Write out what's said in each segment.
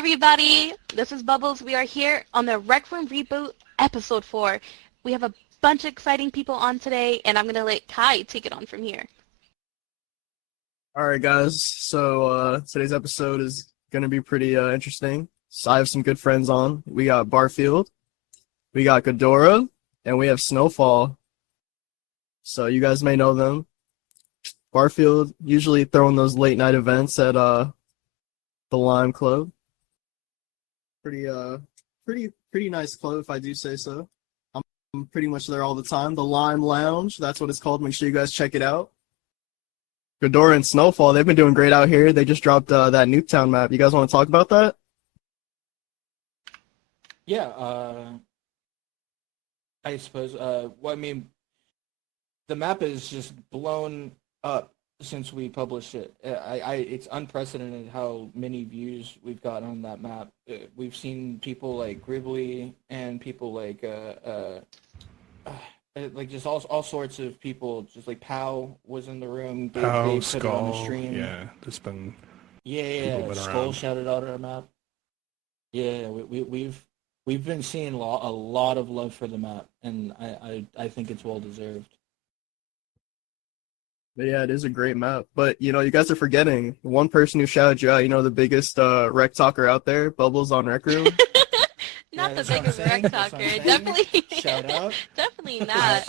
everybody. This is Bubbles. We are here on the RecRoom Reboot, Episode 4. We have a bunch of exciting people on today, and I'm going to let Kai take it on from here. All right, guys. So today's episode is going to be pretty interesting. So I have some good friends on. We got Barfield, we got Ghidorah, and we have Snowfall. So you guys may know them. Barfield usually throwing those late night events at the Lime Club. Pretty nice club, if I do say so. I'm pretty much there all the time. The Lime Lounge, that's what it's called. Make sure you guys check it out. Ghidorah and Snowfall, they've been doing great out here. They just dropped that Nuketown map. You guys want to talk about that? Yeah, I suppose. Well, I mean, the map is just blown up since we published it. It's unprecedented how many views we've gotten on that map. We've seen people like Gribbly and people like just all sorts of people. Just like Pow was in the room. Pow, Dave put Skull, it on the stream. yeah, there's been Yeah. Skull shouted out our map. Yeah, we've been seeing a lot of love for the map, and I think it's well deserved. But yeah, it is a great map. But, you guys are forgetting one person who shouted you out, the biggest rec talker out there, Bubbles on Rec Room. Not the biggest rec talker. Definitely. Shout out. Definitely not.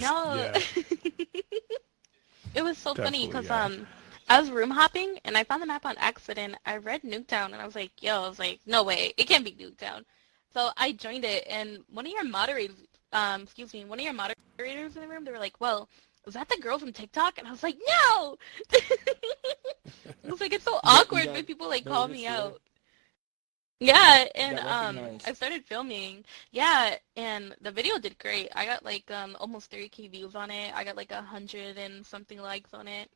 No. Yeah. It was so funny because yeah. I was room hopping and I found the map on accident. I read Nuketown and I was like, no way, it can't be Nuketown. So I joined it, and one of your moderators in the room, they were like, well, was that the girl from TikTok? And I was like, no! I was like, it's so awkward when people call me out. Yeah, and I started filming. Yeah, and the video did great. I got almost 30K views on it. I got 100 and something likes on it.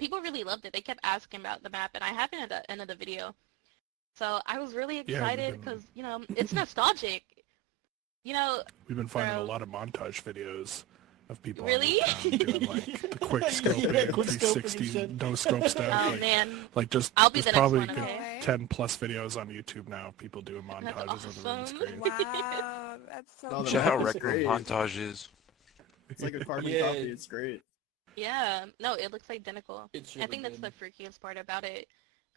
People really loved it. They kept asking about the map, and I have it at the end of the video. So I was really excited because, it's nostalgic. We've been finding a lot of montage videos of people really doing the quick scoping, 360 no scope stuff. Oh man! I'll be the probably next one, okay? 10 plus videos on YouTube now. People doing montages of the room screen. Wow, that's so cool. Check out RecRoom montages. It's like a carbon copy. It's great. Yeah, no, it looks identical. It's really I think good. that's the freakiest part about it,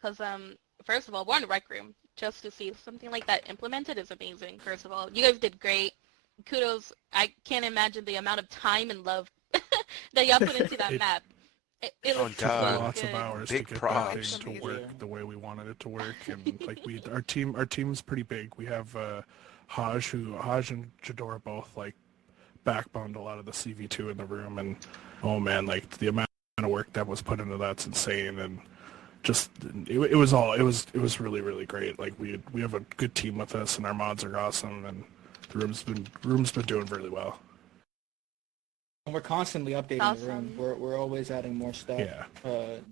because first of all, we're in the rec room. Just to see something like that implemented is amazing. First of all, you guys did great. Kudos. I can't imagine the amount of time and love that y'all put into that map. It looks so lots good. of hours Big to get props. that thing to work the way we wanted it to work, and our team's pretty big. We have Haj and Ghidorah both backboned a lot of the CV2 in the room, and oh man, the amount of work that was put into that's insane, and just it was really, really great. We have a good team with us, and our mods are awesome, and the room's been doing really well. And we're constantly updating the room. We're always adding more stuff. Yeah.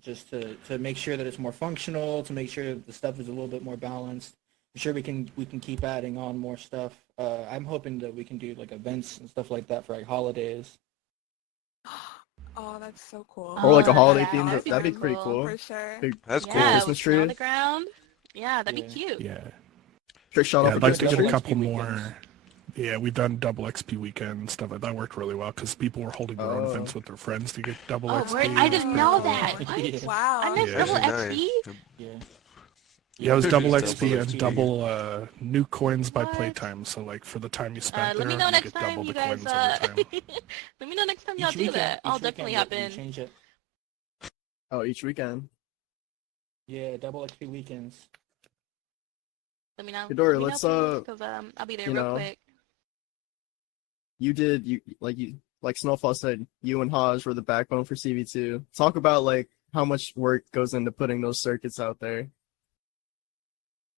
Just to make sure that it's more functional, to make sure the stuff is a little bit more balanced. I'm sure we can keep adding on more stuff. I'm hoping that we can do events and stuff like that for holidays. Oh, that's so cool. Or a holiday yeah, theme. That'd be pretty cool. For sure. That's cool. Yeah, Christmas with tree snow on the ground. Yeah, that'd be cute. Yeah. Trick shot off I'd a like to Christmas get a tree. couple XP more. weekends. Yeah, we've done double XP weekend and stuff. That worked really well because people were holding their own events with their friends to get double Oh, XP. word? I didn't know that. What? Wow. I missed Yeah, double nice. XP? Yeah. Yeah, it was double Double XP and XP. double new coins by What? playtime. So for the time you spent Let there, me know you next get time double you the guys. coins every time. Let me know next time y'all Each do weekend- that. I'll each definitely weekend hop we in. change it. Oh, each weekend. Yeah, double XP weekends. Let me know. Ghidorah, Let me let's, know, because I'll be there real quick. Like Snowfall said, you and Haj were the backbone for CV2. Talk about how much work goes into putting those circuits out there.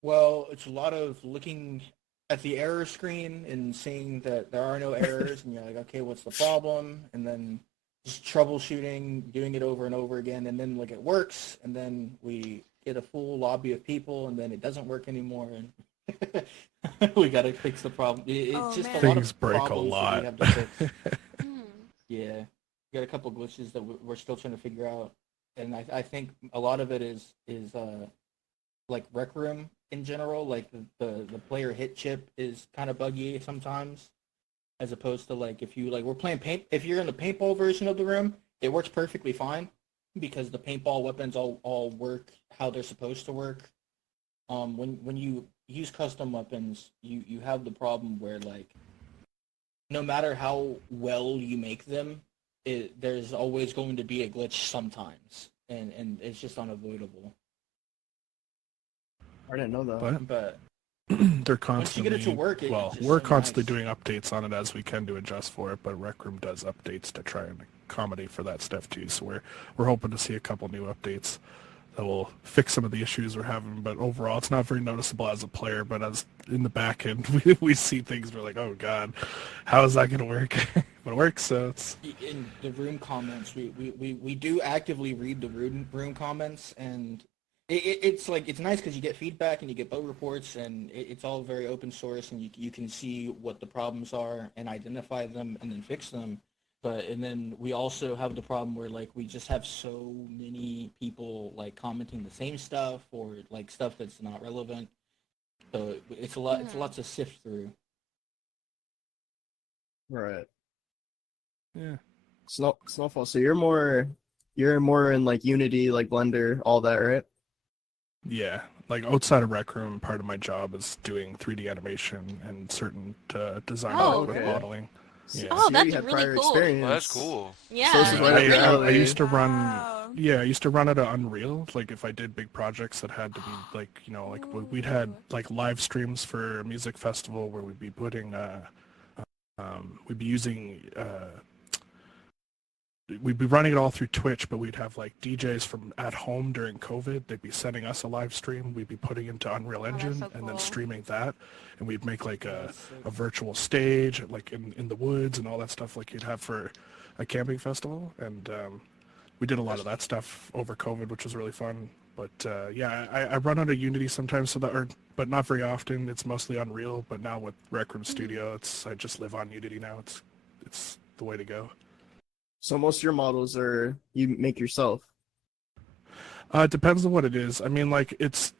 Well, it's a lot of looking at the error screen and seeing that there are no errors, and you're like, okay, what's the problem? And then just troubleshooting, doing it over and over again, and then it works, and then we get a full lobby of people, and then it doesn't work anymore, and we gotta fix the problem. It's Oh, just man. a lot Things of break a problems that lot. we have to fix. Hmm. Yeah, we got a couple glitches that we're still trying to figure out, and I think a lot of it is like Rec Room in general. Like the player hit chip is kind of buggy sometimes, as opposed to like if you like we're playing paint. If you're in the paintball version of the room, it works perfectly fine because the paintball weapons all work how they're supposed to work. When you use custom weapons, you have the problem where like no matter how well you make them, there's always going to be a glitch sometimes, and it's just unavoidable. I didn't know that. But they're once you get constantly it to work, well, it's just we're so constantly nice. doing updates on it as we can to adjust for it, but Rec Room does updates to try and accommodate for that stuff too. So we're hoping to see a couple new updates that will fix some of the issues we're having. But overall, it's not very noticeable as a player. But as in the back end, we see things. We're like, oh god, how is that going to work? But it works. So it's In the room comments, we do actively read the room comments, and it's like it's nice because you get feedback and you get bug reports, and it's all very open source, and you can see what the problems are and identify them and then fix them. But and then we also have the problem where like we just have so many people like commenting the same stuff or like stuff that's not relevant. So it's a lot. It's a lot to sift through. Right. yeah. Snowfall. So you're more in like Unity, like Blender, all that, right? Yeah, like outside of Rec Room, part of my job is doing 3D animation and certain design Oh, equipment okay. modeling. Yeah. Oh, So that's you had really prior cool. experience. Well, that's cool. Yeah. So this is Yeah, right up your I alley. used to run. Wow. Yeah, I used to run it at Unreal. Like if I did big projects that had to be like, like we'd had Ooh. like live streams for a music festival where we'd be putting, we'd be using, we'd be running it all through Twitch, but we'd have like DJs from at home during COVID. They'd be sending us a live stream. We'd be putting into Unreal Oh, that's Engine so and then cool. streaming that, and we'd make like That's so a virtual stage like in the woods and all that stuff like you'd have for a camping festival. And we did a lot of that stuff over COVID, which was really fun. But yeah, I run out of Unity sometimes, but not very often. It's mostly Unreal. But now with Rec Room Studio, I just live on Unity now. It's the way to go. So most of your models are you make yourself. It depends on what it is. I mean, like it's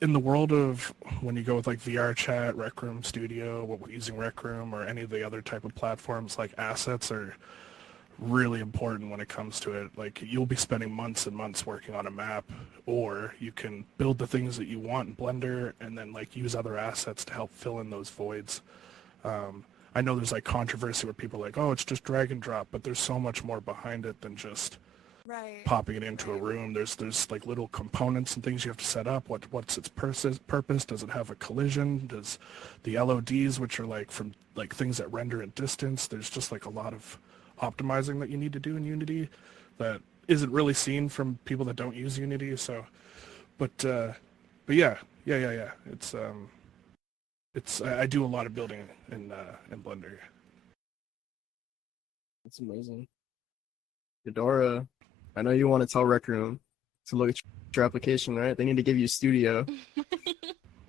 in the world of when you go with like VR Chat, Rec Room Studio, what we're using Rec Room or any of the other type of platforms, like assets are really important when it comes to it. Like you'll be spending months and months working on a map, or you can build the things that you want in Blender and then like use other assets to help fill in those voids. I know there's like controversy where people are like, oh, it's just drag and drop, but there's so much more behind it than just Right. popping it into a room. There's like little components and things you have to set up. What's its purpose? Does it have a collision? Does the LODs, which are like from like things that render at distance, there's just like a lot of optimizing that you need to do in Unity that isn't really seen from people that don't use Unity. So, but yeah. It's I do a lot of building in Blender. That's amazing. Ghidorah, I know you want to tell Rec Room to look at your application, right? They need to give you a studio.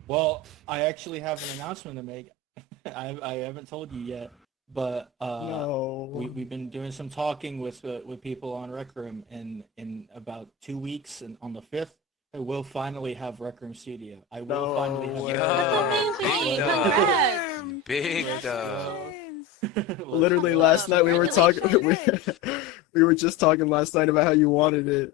Well, I actually have an announcement to make. I haven't told you yet, but No. we've been doing some talking with people on Rec Room, and in about 2 weeks, and on the 5th, I will finally have Rec Room Studio. I will No finally have. way. That's amazing. Big Congrats. Damn. Big Congratulations. Literally Well, last night we were talking. congratulations. We were just talking last night about how you wanted it.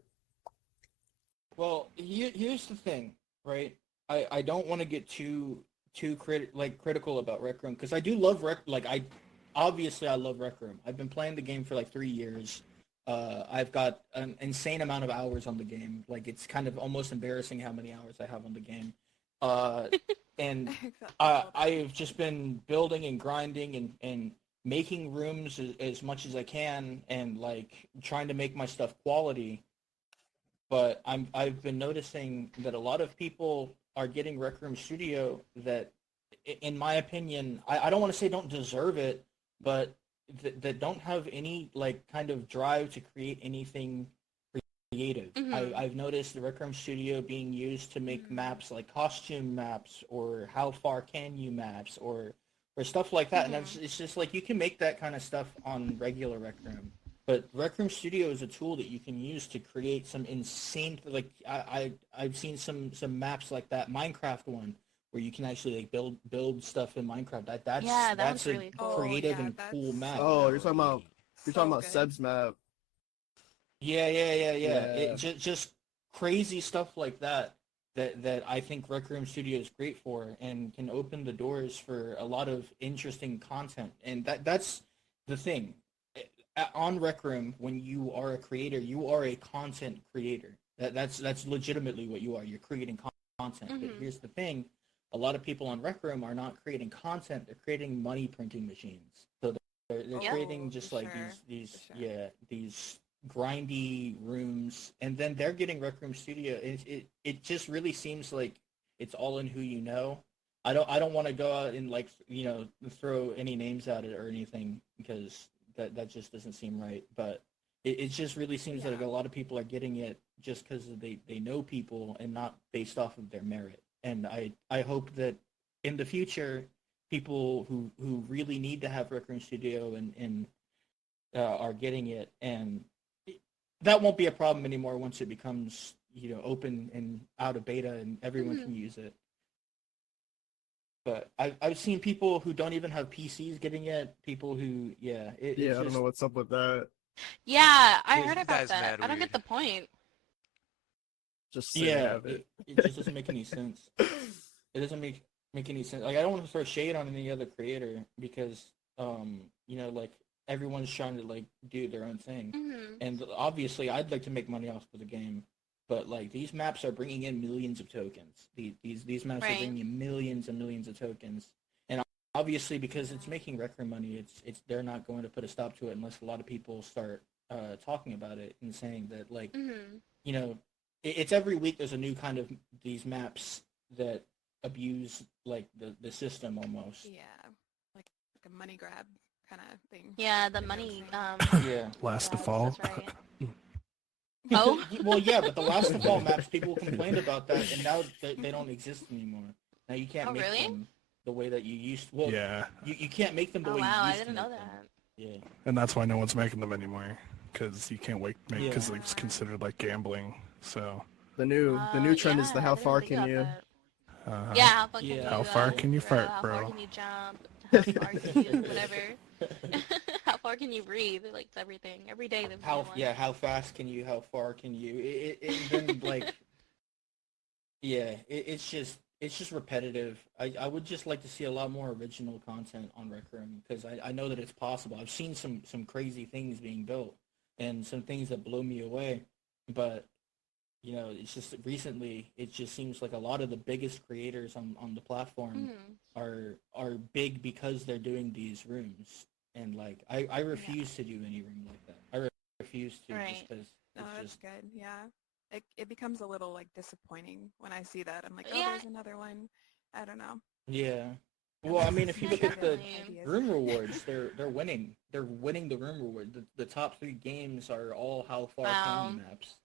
Well, here's the thing, right? I don't want to get too critical about Rec Room because I do love obviously I love Rec Room. I've been playing the game for like 3 years. I've got an insane amount of hours on the game. Like it's kind of almost embarrassing how many hours I have on the game. And I've just been building and grinding and making rooms as much as I can and like trying to make my stuff quality. But I've been noticing that a lot of people are getting Rec Room Studio that, in my opinion, I don't want to say don't deserve it, but that don't have any like kind of drive to create anything creative. I've noticed the Rec Room Studio being used to make maps like costume maps or how far can you maps or stuff like that. And it's just like you can make that kind of stuff on regular Rec Room. But Rec Room Studio is a tool that you can use to create some insane, like I've seen some maps like that Minecraft one where you can actually like build stuff in Minecraft. Yeah, that That's one's a really cool. creative yeah, and cool that's map. Oh, you're talking about so good. Seb's map. Yeah. Yeah. It just crazy stuff like that I think Rec Room Studio is great for and can open the doors for a lot of interesting content. And that's the thing. On Rec Room, when you are a creator, you are a content creator. That's legitimately what you are. You're creating content. But Mhm. here's the thing: a lot of people on Rec Room are not creating content. They're creating money printing machines. So they're Yeah. creating just For like sure, these for sure. these grindy rooms, and then they're getting Rec Room Studio. It just really seems like it's all in who you know. I don't want to go out and like throw any names at it or anything because that just doesn't seem right. But it just really seems like a Yeah. lot of people are getting it just because they know people and not based off of their merit. And I hope that in the future, people who really need to have Rec Room Studio and are getting it, and that won't be a problem anymore once it becomes open and out of beta and everyone can Mhm. use it. But I've seen people who don't even have PCs getting it. People who Yeah, it's I don't know just what's up with that. Yeah, I there's heard about That's that. mad I don't get weird. the point. Just say they have it. it just doesn't make any sense. It doesn't make any sense. Like I don't want to throw shade on any other creator because like everyone's trying to like do their own thing, Mhm. and obviously I'd like to make money off of the game, but like these maps are bringing in millions of tokens. These maps are Right. bringing in millions and millions of tokens, and obviously because it's making record money, it's they're not going to put a stop to it unless a lot of people start talking about it and saying that like Mhm. you know it's every week there's a new kind of these maps that abuse like the system almost. Yeah, like a money grab kind of thing. Yeah, the Like I was money saying. Yeah. Last to grabs, fall. that's right. Oh. Well, yeah, but the Last of All maps, people complained about that, and now they don't exist anymore. Now you can't Oh, make really? them the way that you used. Well, Yeah, you can't make them the Oh way you wow, I used to didn't know make them. that. Yeah. and that's why no one's making them anymore because you can't wait make Yeah. because it's considered like gambling. So, The new trend is the Yeah, I how didn't even far think can about you? that. Yeah, uh, how far can Yeah. how you far can you throw? fart, How far bro? can you jump? How far can you whatever? How far can you breathe? Like it's everything. Every day there's a new one. How fast can you? How far can you? And then like it's just repetitive. I would just like to see a lot more original content on Rec Room because I know that it's possible. I've seen some crazy things being built and some things that blow me away, but it's just recently it just seems like a lot of the biggest creators on the platform Mhm. are big because they're doing these rooms, and like I Yeah. refuse to do any room like that. I refuse to just Right. because No, it's that's just good. Yeah. It becomes a little like disappointing when I see that. I'm like, oh, Yeah. there's another one. I don't know. yeah. At Well, I least mean, if you Yeah, look at the definitely. ideas. room rewards, they're winning. They're winning the room reward. The top three games are all how far can Wow. you maps.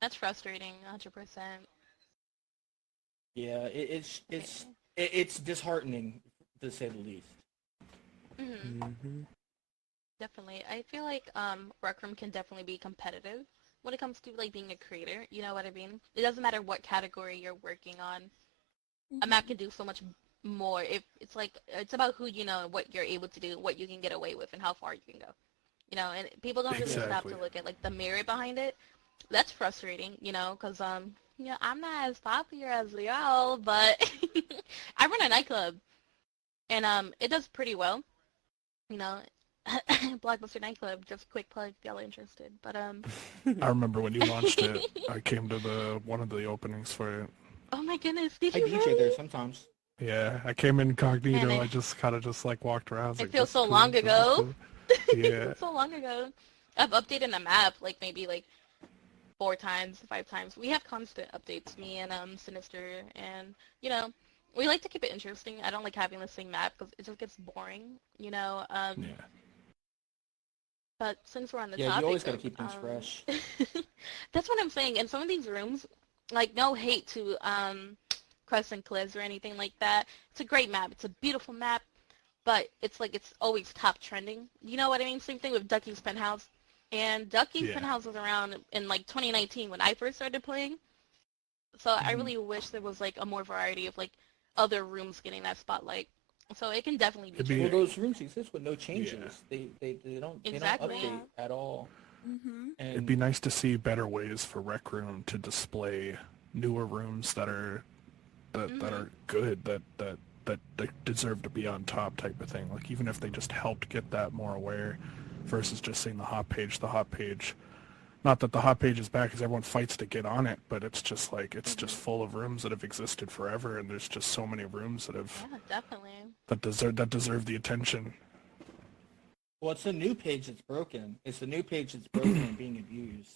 That's frustrating, 100%. Yeah, Okay. it's disheartening to say the least. Mhm. Definitely. I feel like Rec Room can definitely be competitive when it comes to like being a creator. You know what I mean? It doesn't matter what category you're working on. A map Mhm. can do so much more. If it's like it's about who you know and what you're able to do, what you can get away with, and how far you can go. And people don't really stop exactly. to look at like the merit behind it. That's frustrating, because I'm not as popular as y'all, but I run a nightclub and it does pretty well. You know, Blockbuster nightclub. Just quick plug if y'all are interested. But I remember when you launched it. I came to the one of the openings for it. oh my goodness, did I you DJ there really? sometimes. Yeah, I came Man, incognito. I just kind of just like walked around. I was it like, feels "This is so cool. long This is ago. cool." It Yeah, feels so long ago. I've updated the map like maybe like 4 times, 5 times. We have constant updates, me and Sinister, and we like to keep it interesting. I don't like having the same map because it just gets boring. yeah. But since we're on the Yeah, you topic always got to of, keep things fresh. that's what I'm saying. In some of these rooms, like no hate to Crest and Cliz or anything like that. It's a great map. It's a beautiful map, but it's like it's always top trending. You know what I mean? Same thing with Ducky's Penthouse. And Ducky's Yeah. Penthouse was around in like 2019 when I first started playing. So I really wish there was like a more variety of like other rooms getting that spotlight. So it can definitely be It'd be- Well, triggered. those rooms exist with no changes. They don't Exactly. update at all. Mm-hmm. And It'd be nice to see better ways for Rec Room to display newer rooms that are good, that deserve to be on top type of thing. Like even if they just helped get that more aware versus just saying the hot page. Not that the hot page is back because everyone fights to get on it, but it's just like it's just full of rooms that have existed forever, and there's just so many rooms that have Yeah, definitely. that deserve the attention. well, it's the new page that's broken. It's the new page that's broken and being abused.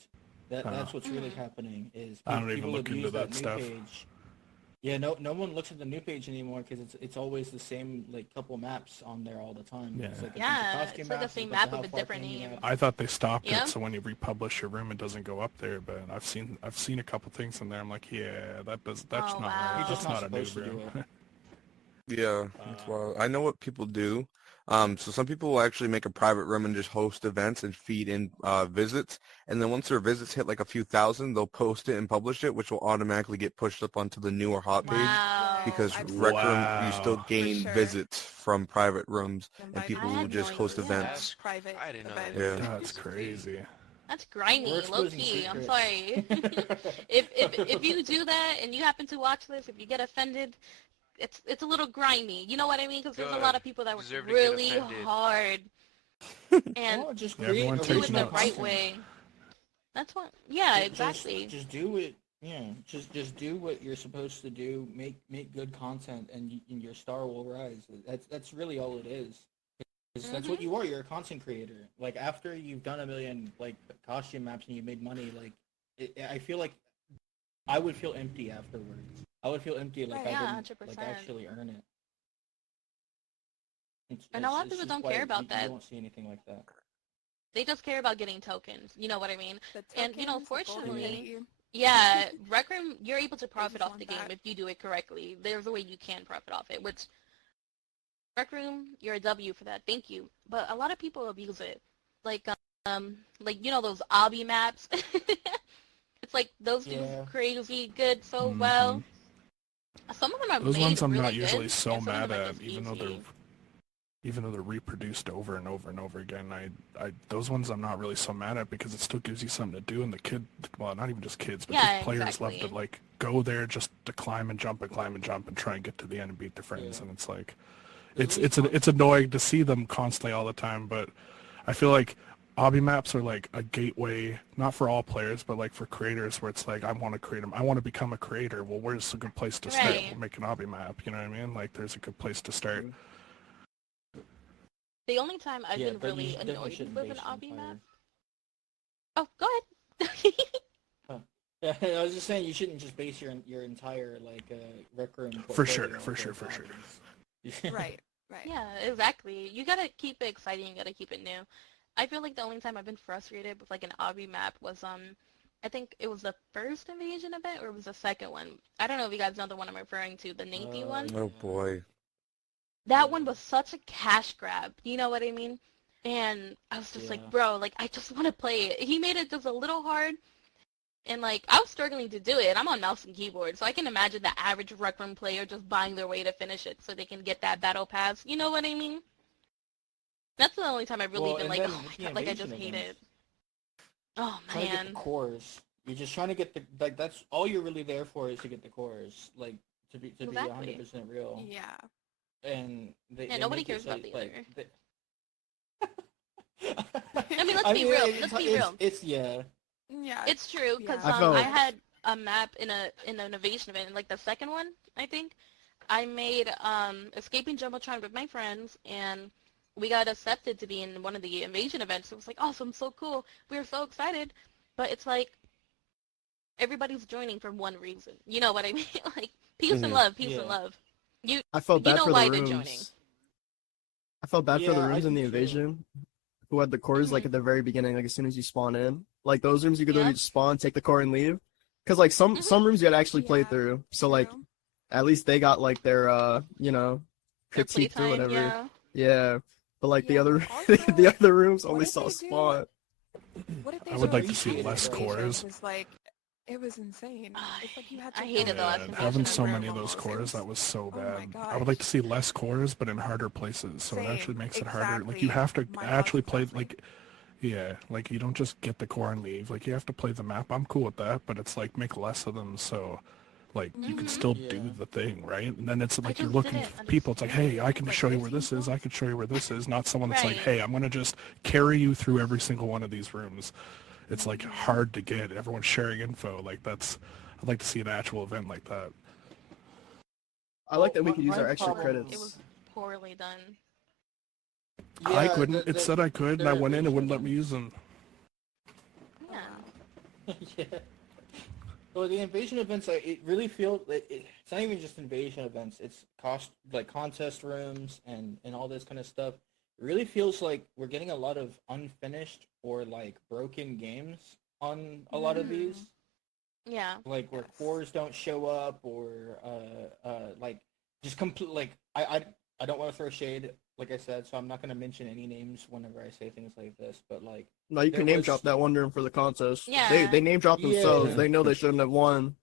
That's what's really happening. Is I don't even people look into abuse that new stuff. Page. Yeah, no one looks at the new page anymore because it's always the same like couple maps on there all the time. Yeah. It's like a bunch of Yeah, costume it's like the maps, same a bunch of map with how a far different can you name. have. I thought they stopped Yeah. it, so when you republish your room, it doesn't go up there. But I've seen a couple things in there. I'm like, yeah, that's Oh, not wow. right. You're That's just not not a new supposed to do room. it. Yeah, that's wild. I know what people do. So some people will actually make a private room and just host events and feed in visits. And then once their visits hit like a few thousand, they'll post it and publish it, which will automatically get pushed up onto the newer hot page. Wow. Because I've seen Rec that. Room, you still Wow. gain sure. visits from private rooms, Them and by people I will had just no host idea. events. private I didn't know events. that. Yeah. That's crazy. That's We're grimy, low exposing key. I'm secrets. sorry. if you do that and you happen to watch this, if you get offended, it's a little grimy. You know what I mean? Because there's a lot of people that work Deserve to get really offended. hard and Well, just Yeah, create everyone do takes it the original notes. right content. way. That's what. Yeah, Ju- exactly. Just do it. Yeah, just do what you're supposed to do. Make good content, and your star will rise. That's really all it is. 'Cause that's what you are. You're a content creator. Like after you've done a million like costume maps and you made money, like I feel like I would feel empty afterwards. I would feel empty like Right. I Yeah, didn't like 100%. actually earn it. And a lot of people just don't why care about you that. won't see anything like that. They just care about getting tokens. You know what I mean? The And, you know, tokens, the golden fortunately- trinity. Yeah, Rec Room, you're able to profit just off want the game that. if you do it correctly. There's a way you can profit off it, which Rec Room, you're a W for that. Thank you. But a lot of people abuse it. Like you know those obby maps. It's like those do Yeah. crazy good so well. Some of them are Those made ones I'm really not good, usually so and some of mad them are at, just even though easy. they're reproduced over and over and over again. I those ones I'm not really so mad at because it still gives you something to do, and the kid, well, not even just kids, but Yeah, just players love to exactly. like go there just to climb and jump and try and get to the end and beat their friends, Yeah. and it's like There's it's annoying to see them constantly all the time, but I feel like hobby maps are like a gateway, not for all players, but like for creators, where it's like I want to create them, I want to become a creator. Well, where's a good place to start? Right. We'll make an hobby map. You know what I mean? Like, there's a good place to start. The only time I've Yeah, been but you really definitely annoyed shouldn't with an base obby an map. entire- Oh, go ahead. Yeah, I was just saying you shouldn't just base your entire like Rec Room For sure, portfolio for off sure, of for sure. hobbies. Right, right. Yeah, exactly. You gotta keep it exciting. You gotta keep it new. I feel like the only time I've been frustrated with like an obby map was I think it was the first invasion event or it was the second one. I don't know if you guys know the one I'm referring to, the Navy one. Oh boy. That one was such a cash grab. You know what I mean? And I was just Yeah. like, bro, like I just want to play it. He made it just a little hard. And like I was struggling to do it. I'm on mouse and keyboard, so I can imagine the average Rec Room player just buying their way to finish it so they can get that battle pass. You know what I mean? That's the only time I've really Well, been and like, then oh with my the god, like I invasion just hate events, it. Oh Trying to get man. the cores. You're just trying to get the like. That's all you're really there for is to get the cores. Like to be Exactly. 100% real. Yeah. And Yeah, they nobody make it cares so, about the like, I mean, let's be real. Let's be real. It's yeah. Yeah. It's true because Yeah. I felt- I had a map in an innovation event, like the second one, I think. I made escaping Jumbotron with my friends, and we got accepted to be in one of the invasion events. It was like awesome, so cool. We were so excited, but it's like everybody's joining for one reason. You know what I mean? Like peace and Mhm. love, peace Yeah. and love. I felt You bad know for why the they're rooms. joining. I felt bad for the Yeah, I rooms in do the too. invasion who had the cores like Mhm. at the very beginning, like as soon as you spawn in. Like those rooms you could Yeah. literally just spawn, take the core and leave. Cause like some rooms you had to actually play Yeah, through. So like True. at least they got like their Their critique or playtime, whatever. yeah. Yeah. But like the Yeah, other also, the other rooms what only if saw they do- spawn. What if they I would like to see appreciated less invasion? cores. Because like it was insane. It's like you had to I hated the go last in invasion having of so Rome many of those almost. It cores, was- that was so oh my bad. gosh. I would like to see less cores, but in harder places, so it actually Same. makes it harder. Like you Exactly. have to My actually thoughts play, exactly. like, yeah, like you don't just get the core and leave. Like you have to play the map. I'm cool with that, but it's like make less of them so like you can still Yeah. do the thing, right? And then it's I like you're just looking didn't for people. It's like, understand hey, it. I can Like show you this where this is. I can show you where this is. Not someone that's like, Right. hey, I'm gonna just carry you through every single one of these rooms. It's like hard to get. Everyone's sharing info. Like that's. I'd like to see an actual event like that. I like that we My- could use my our extra problem- credits. It was poorly done. I Yeah, couldn't. It said I could, and I their went in and invasion wouldn't let me use events. them. Oh, Yeah. wow. Yeah. Well, the invasion events, like, it really feels it's not even just invasion events. It's contest rooms and all this kind of stuff. It really feels like we're getting a lot of unfinished or like broken games on a lot of these. Yeah. Like where Yes. cores don't show up or like just complete like I don't want to throw shade, like I said, so I'm not going to mention any names whenever I say things like this, but like No, you there can name was- drop that one room for the contest. Yeah. They name drop themselves. Yeah. They know they shouldn't have won.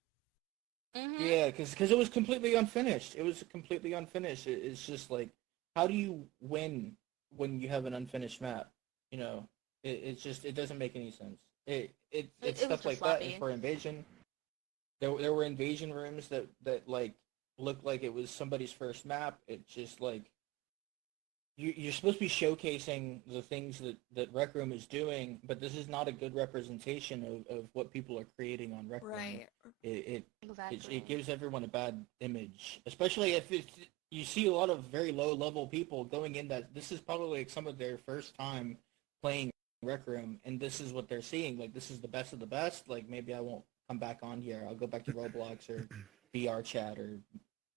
Mhm. yeah, because it was completely unfinished. It was completely unfinished. It's just like, how do you win when you have an unfinished map? You know, it's just it doesn't make any sense. It's It was stuff just like that. And sloppy. for invasion, there were invasion rooms that like looked like it was somebody's first map. It just like you're supposed to be showcasing the things that Rec Room is doing, but this is not a good representation of what people are creating on Rec Room. Right. Exactly. It gives everyone a bad image, especially if you see a lot of very low level people going in that this is probably like some of their first time playing Rec Room, and this is what they're seeing. Like this is the best of the best. Like maybe I won't come back on here. I'll go back to Roblox or VR chat or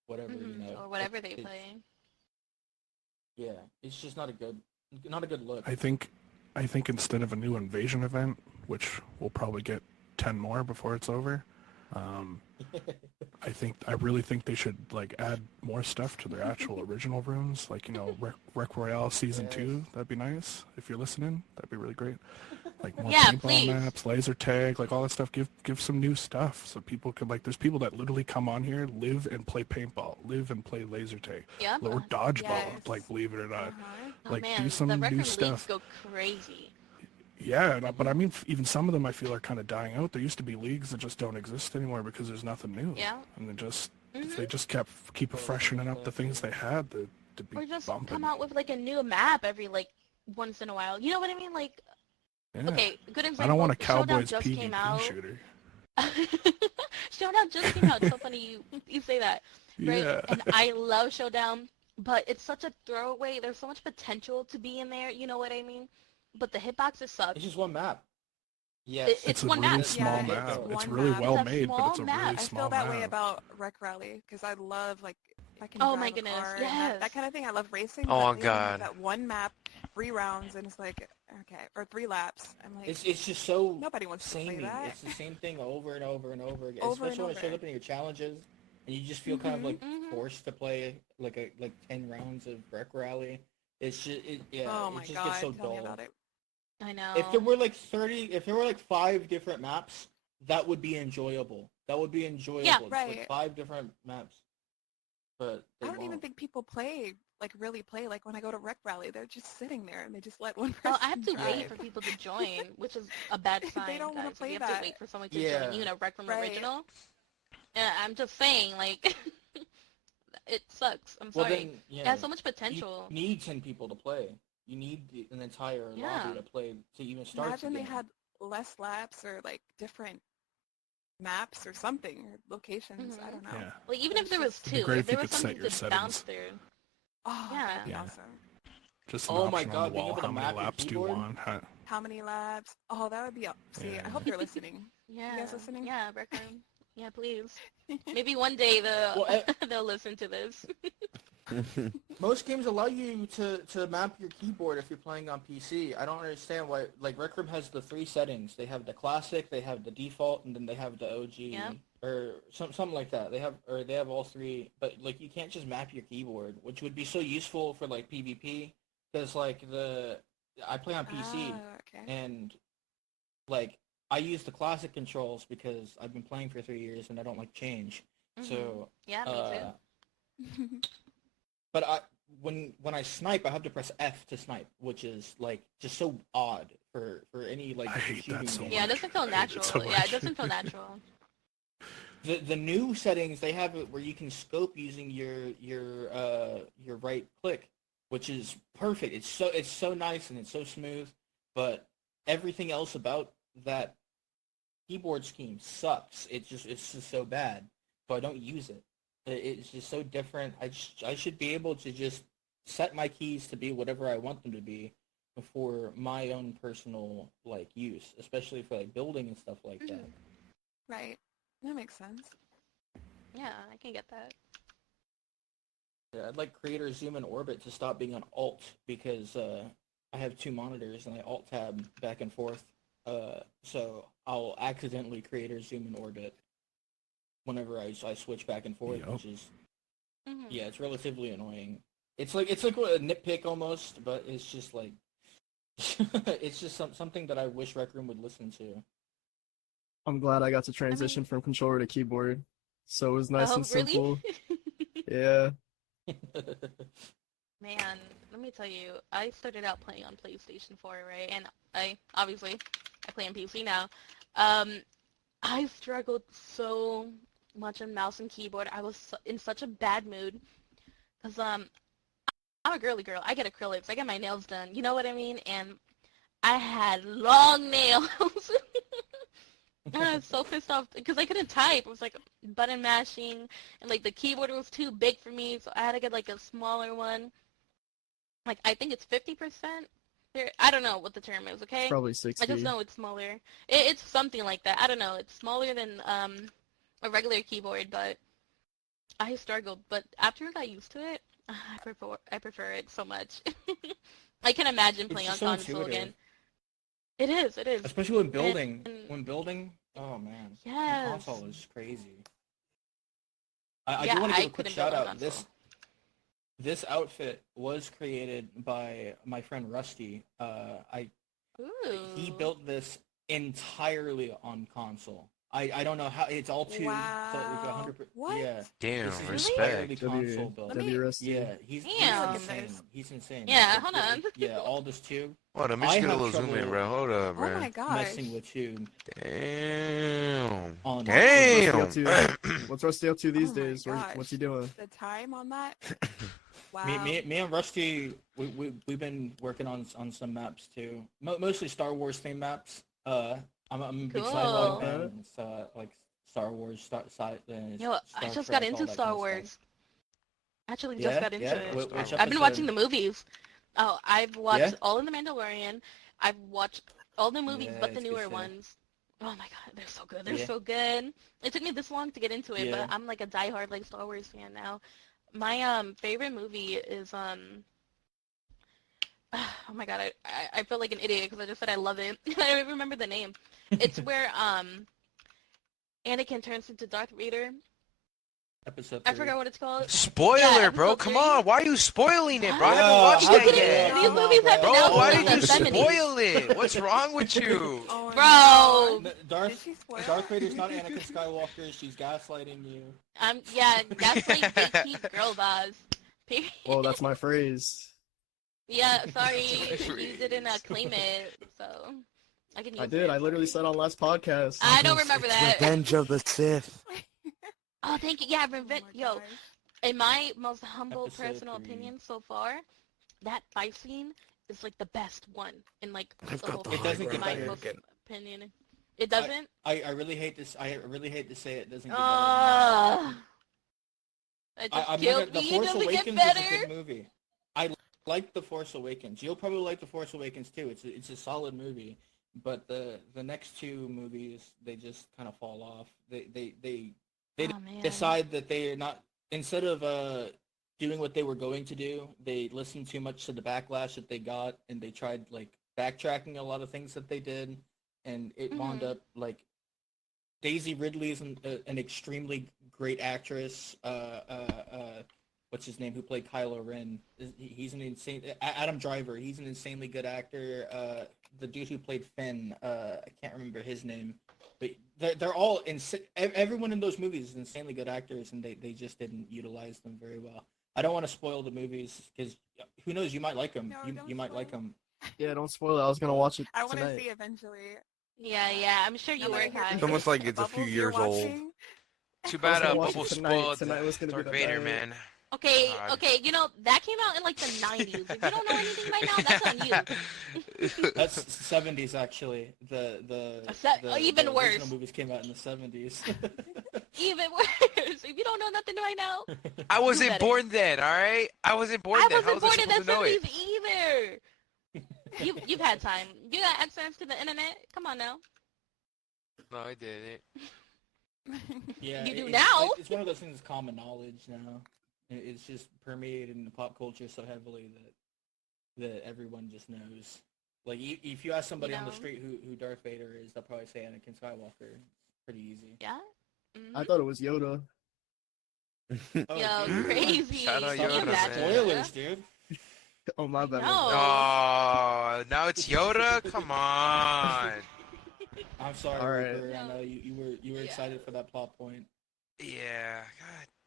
whatever you know. Or whatever they It's- play. Yeah, it's just not a good look. I think instead of a new invasion event, which we'll probably get 10 more before it's over, I really think they should like add more stuff to their actual original rooms, like Rec Royale Season Yes. 2. That'd be nice if you're listening. That'd be really great. Like more Yeah, paintball please. maps, laser tag, like all that stuff. Give some new stuff so people could like. There's people that literally come on here, live and play paintball, live and play laser tag, Yeah. or dodgeball. Yes. Like believe it or not. Uh-huh. Oh like, man, do some the new Rec Room leagues stuff. go crazy. Yeah, but I mean, even some of them I feel are kind of dying out. There used to be leagues that just don't exist anymore because there's nothing new. Yeah. And if Mhm. they just keep freshening up the things they had, to be Or just bumping. come out with like a new map every like once in a while. You know what I mean? Like, Yeah. okay, good example. I don't want a Showdown Cowboys just came out. PvP shooter. Showdown just came out. It's so funny you say that, right? Yeah. And I love Showdown, but it's such a throwaway. There's so much potential to be in there. You know what I mean? But the hitboxes suck. It's just one map. Yes. It's a one really map. small Yeah, map. it's It's one really map. well It's a made, but small it's a map. really I small feel that map. way about Rec Rally because I love like if I can Oh drive my a goodness, car and yes. that kind of thing. I love racing. Oh, but they only have God. that one map, 3 rounds, and it's like okay, or 3 laps. I'm like, It's just so nobody wants to play samey. that. It's the same thing over and over and over again. Over and Especially when it shows over. up in your challenges, and you just feel kind of like Mhm. forced to play like 10 rounds of Rec Rally. It's just oh it my just god, gets so tell me dull. about it. I know. If there were like 5 different maps, that would be enjoyable. That would be enjoyable. Yeah, Just, right. Like 5 different maps. But I they don't even won't. think people really play. Like when I go to Rec Rally, they're just sitting there and they just let one person Well, I have to drive. wait for people to join, which is a bad They sign, don't wanna guys. play You have that. to wait for someone to Yeah. join you in a Rec Room Right. original. And I'm just saying, like, it sucks. I'm Well, sorry. then, It has so much you potential. need 10 people to play. You need an entire Yeah. lobby to play to even start. Imagine the they game. had less laps or like different maps or something or locations. I Mhm. don't know. Yeah. Like, even if there was It'd be two, great if if there you was could set something your to bounce settings. through. Oh, Yeah. that'd be Yeah. awesome. Just an Oh my option on God, the being wall. able to How many map your laps do you keyboard? want? How many laps? Oh, that would be. See, I hope Yeah. they're listening. Yeah. guys listening? Yeah, Rec Room. Yeah, please. Maybe one day Well, they'll listen to this. Most games allow you to map your keyboard if you're playing on PC. I don't understand why. Like Rec Room has the 3 settings. They have the classic, they have the default, and then they have the OG Yeah. or something like that. They have all 3. But like you can't just map your keyboard, which would be so useful for like PvP. Because like I play on PC Oh, okay. and like I use the classic controls because I've been playing for 3 years and I don't like change. So yeah, me too. but when I snipe, I have to press F to snipe, which is like just so odd for any like I hate shooting that so game. Yeah, it much. doesn't feel I hate it natural. so Yeah, it much. doesn't feel natural. The new settings, they have it where you can scope using your right click, which is perfect. It's so nice and it's so smooth, but everything else about that keyboard scheme sucks. It's just so bad, so I don't use it. It's just so different. I should be able to just set my keys to be whatever I want them to be for my own personal like use, especially for like building and stuff like that. Right. That makes sense. Yeah, I can get that. Yeah, I'd like Creator Zoom and Orbit to stop being on Alt because I have two monitors and I Alt tab back and forth. So I'll accidentally Creator Zoom and Orbit whenever I switch back and forth, Yup. which is Mhm. yeah, it's relatively annoying. It's like a nitpick almost, but it's just like it's just something that I wish RecRoom would listen to. I'm glad I got to transition from controller to keyboard. So it was nice Oh, and really? simple. Yeah. Man, let me tell you, I started out playing on PlayStation 4, right? And I play on PC now. I struggled so much on mouse and keyboard. I was in such a bad mood because I'm a girly girl. I get acrylics. I get my nails done. You know what I mean? And I had long nails. And I was so pissed off because I couldn't type. It was like button mashing, and like the keyboard was too big for me, so I had to get like a smaller one. Like I think it's 50%. I don't know what the term is. Okay, Probably I 60. just know it's smaller. It's something like that. I don't know. It's smaller than a regular keyboard, but I struggled. But after I got used to it, I prefer it so much. I can imagine It's playing on just so console intuitive. again. It is. It is. Especially when building. And- When building, oh man, Yes. the console is crazy. I Yeah, do want to I give a quick couldn't build shout on out. console. This outfit was created by my friend Rusty. He Ooh. built this entirely on console. I don't know how it's all tuned. So it's Wow. 100%. What? Yeah. Damn, This is respect. entirely console built. Let me- W Rusty. Yeah, he's Damn. insane. He's insane. Yeah, hold on. Yeah, all this too. Hold on, let me I just get a have little zoom in, trouble- bro. Hold up, Oh bro. my gosh. Messing with tube Damn. on Damn. What's Rusty up to these Oh my days? What's he doing? The time on that? Wow. Me and Rusty, we've been working on some maps too. Mostly Star Wars themed maps. I'm a big Cool. sci-fi fan. And it's, like Star Wars, Yo, I just got into Star Wars. Actually, just Yeah? got into Yeah? it. Which I've been episode? watching the movies. Oh, I've watched Yeah? all of The Mandalorian. I've watched all the movies Yeah, but the it's good newer shit. ones. Oh my god, they're so good. They're Yeah. so good. It took me this long to get into it, Yeah. but I'm like a diehard like Star Wars fan now. My favorite movie is oh my god, I feel like an idiot because I just said I love it. I don't even remember the name. It's where Anakin turns into Darth Vader. Episode I 3. forgot what it's called. Spoiler, Yeah, bro. episode Come 3. on. Why are you spoiling it, bro? I Yeah, haven't watched how You that could couldn't. yet. you? These movies have been Bro, out why since did you the 70s. spoil it? What's wrong with you? Oh, Bro. no. Darth Did she spoil Darth it? Vader's not Anakin Skywalker. She's gaslighting you. Yeah, that's like gatekeep girl boss. Period. Well, that's my phrase. Yeah, sorry, That's my you didn't phrase. claim it, so I can use I it. did. I literally said on last podcast. I don't remember that. Revenge of the Sith. Oh, thank you. Yeah, Oh my yo, gosh. in my most humble Episode personal 3. opinion so far, that fight scene is like the best one in like I've the got whole the It doesn't film, get in my better. most opinion. It doesn't. I really hate this. I really hate to say it. Doesn't get better. Uh, it just I'm killed The me. It Force doesn't get Awakens is a better. good movie. I like The Force Awakens. You'll probably like The Force Awakens too. It's a solid movie. But the next two movies, they just kind of fall off. They Oh, man. decide that they are not, instead of doing what they were going to do, they listened too much to the backlash that they got, and they tried like backtracking a lot of things that they did, and it wound Mhm. up like Daisy Ridley is an extremely great actress. what's his name, who played Kylo Ren. He's an insane Adam Driver. He's an insanely good actor. The dude who played Finn, I can't remember his name, but they're all everyone in those movies is insanely good actors, and they just didn't utilize them very well. I don't want to spoil the movies because who knows, you might like them. No, You might like them. Yeah, don't spoil it. I was gonna watch it I want to tonight. see eventually. Yeah, I'm sure you No were matter high. It's almost like it's a few Bubbles you're years old. watching. Too I was bad gonna watch it Bubble tonight. spoiled Tonight was gonna be Darth the Vader, night. man. Okay, God. okay, you know, that came out in like the 90s. If you don't know anything right now, that's on you. That's 70s actually. The Even the worse. original movies came out in the 70s. Even worse. If you don't know nothing right now, I You wasn't better. born then, all right? I wasn't born I then. How wasn't was I born in the supposed to know it? 70s either. You've had time. You got access to the internet. Come on now. No, I didn't. Yeah, You do it's now. like- it's one of those things, common knowledge now. It's just permeated in the pop culture so heavily that everyone just knows. Like, if you ask somebody on the know. street who Darth Vader is, they'll probably say Anakin Skywalker. It's pretty easy. Yeah. I thought it was Yoda. Oh, Yo, dude. crazy. Shout out Can you Yoda, imagine? man. Spoilers, dude. Oh my bad. No. Oh, now it's Yoda? Come on. I'm sorry, All right. Reaper. I No. know you were Yeah. excited for that plot point. Yeah,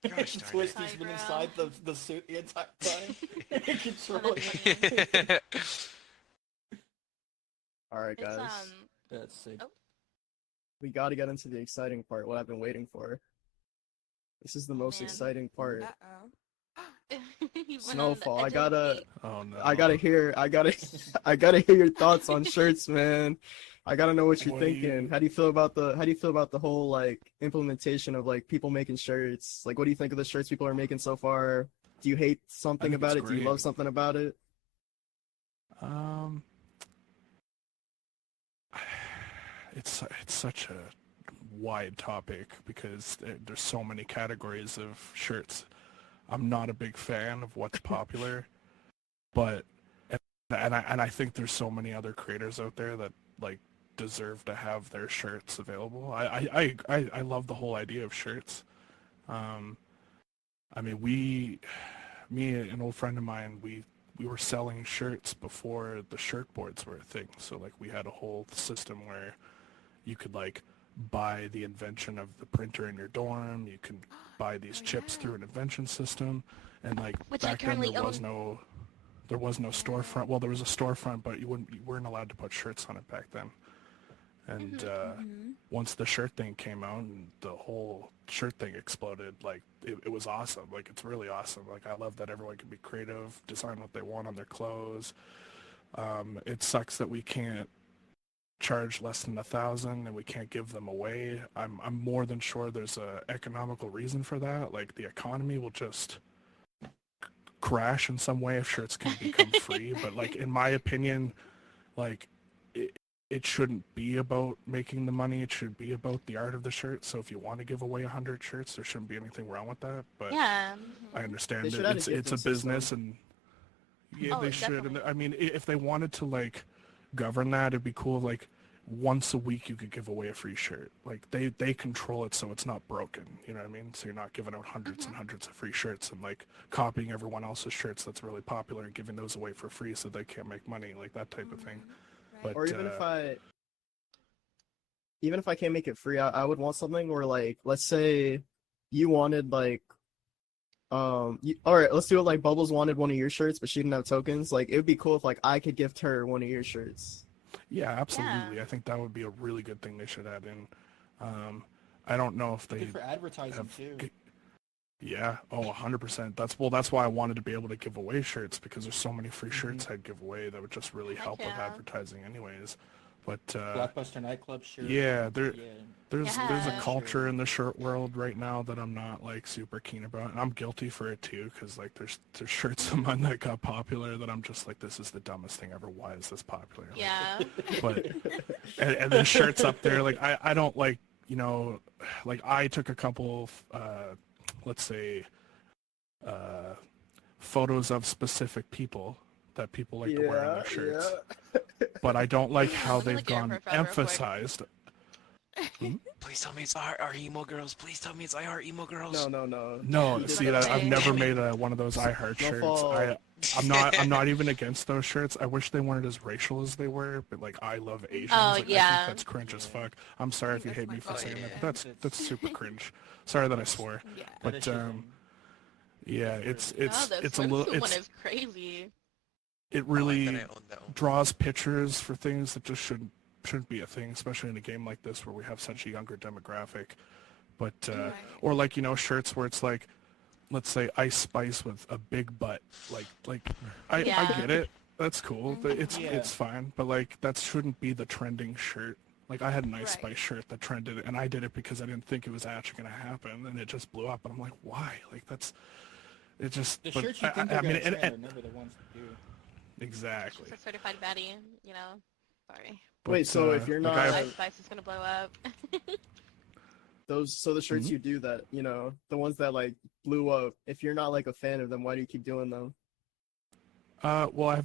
God, gosh darn Twisty's been Eyebrow. inside the suit the entire time. Controlling it. it. All right, It's, guys. That's sick. Oh. We got to get into the exciting part. What I've been waiting for. This is the most man. exciting part. Uh-oh. He's been on the Snowfall. I edge of his gotta. seat. Oh no. I gotta hear. I gotta hear your thoughts on shirts, man. I gotta know what you're What do thinking. you- How do you feel about the whole like implementation of like people making shirts? Like, what do you think of the shirts people are making so far? Do you hate something think about it's it? Do you great. love something about it? It's such a wide topic because there's so many categories of shirts. I'm not a big fan of what's popular, but and I think there's so many other creators out there that like deserve to have their shirts available. I love the whole idea of shirts. I mean, me and an old friend of mine, we were selling shirts before the shirt boards were a thing. So like we had a whole system where you could like buy the invention of the printer in your dorm. You can buy these Oh, chips yeah. through an invention system, and like Which I back then currently there was own. no storefront. Well, there was a storefront, but you weren't allowed to put shirts on it back then. And Mhm. once the shirt thing came out and the whole shirt thing exploded, like it was awesome. Like it's really awesome. Like I love that everyone can be creative, design what they want on their clothes. It sucks that we can't charge less than 1,000 and we can't give them away. I'm more than sure there's a economical reason for that. Like the economy will just crash in some way if shirts can become free. But like in my opinion, like it shouldn't be about making the money. It should be about the art of the shirt. So if you want to give away 100 shirts, there shouldn't be anything wrong with that. But Yeah. I understand They it. should add a It's a gifting business, system. and yeah, Oh, they should. And definitely. I mean, if they wanted to like govern that, it'd be cool. Like once a week, you could give away a free shirt. Like they control it so it's not broken. You know what I mean? So you're not giving out hundreds and hundreds of free shirts and like copying everyone else's shirts that's really popular and giving those away for free so they can't make money, like that type of thing. Right. But Or even if I can't make it free, I would want something where like, let's say you wanted like, all right, let's do it like Bubbles wanted one of your shirts, but she didn't have tokens. Like, it would be cool if like I could gift her one of your shirts. yeah, absolutely. Yeah. I think that would be a really good thing they should add in. I don't know if they Good for advertising have too. Yeah, 100%. That's why I wanted to be able to give away shirts because there's so many free shirts I'd give away that would just really Heck help with yeah. advertising anyways. But Blockbuster nightclub shirt. yeah, there's a Yeah. culture in the shirt world right now that I'm not like super keen about, and I'm guilty for it too because like there's shirts of mine that got popular that I'm just like, this is the dumbest thing ever. Why is this popular? Like, Yeah. but and the shirts up there, like I don't like, you know, like I took a couple let's say photos of specific people that people like to wear on their shirts, but I don't like how Let me they've look at your gone profile real quick. emphasized. Please tell me it's our emo girls. Please tell me it's I Heart Emo Girls. No. No, He did see, that. I've never Damn it. made one of those I Heart No shirts. fault. I'm not even against those shirts. I wish they weren't as racial as they were, but like I love Asians. Oh, Like, I yeah. think that's cringe as fuck. I'm sorry if you That's hate my me for fault. saying Oh, that, yeah. but that's super cringe. Sorry that I swore. Yeah. But That shit thing. yeah, it's Oh, the it's a little swimsuit one it's is crazy. it Oh, I really thought I owned that one. draws pictures for things that just shouldn't be a thing, especially in a game like this where we have such a younger demographic. But Right. or like, you know, shirts where it's like, let's say Ice Spice with a big butt. Like I Yeah. get it. That's cool. It's Yeah. it's fine. But like that shouldn't be the trending shirt. Like I had an Ice Right. Spice shirt that trended, and I did it because I didn't think it was actually gonna happen, and it just blew up. And I'm like, why? Like that's it just. The but shirts you think I are mean, gonna and, trend are never the ones that do. exactly. She's a certified baddie, you know. Sorry. Wait, so if you're like, not- Ice Spice is gonna blow up. The shirts Mhm. you do that, you know, the ones that like blew up. If you're not like a fan of them, why do you keep doing them? Well, I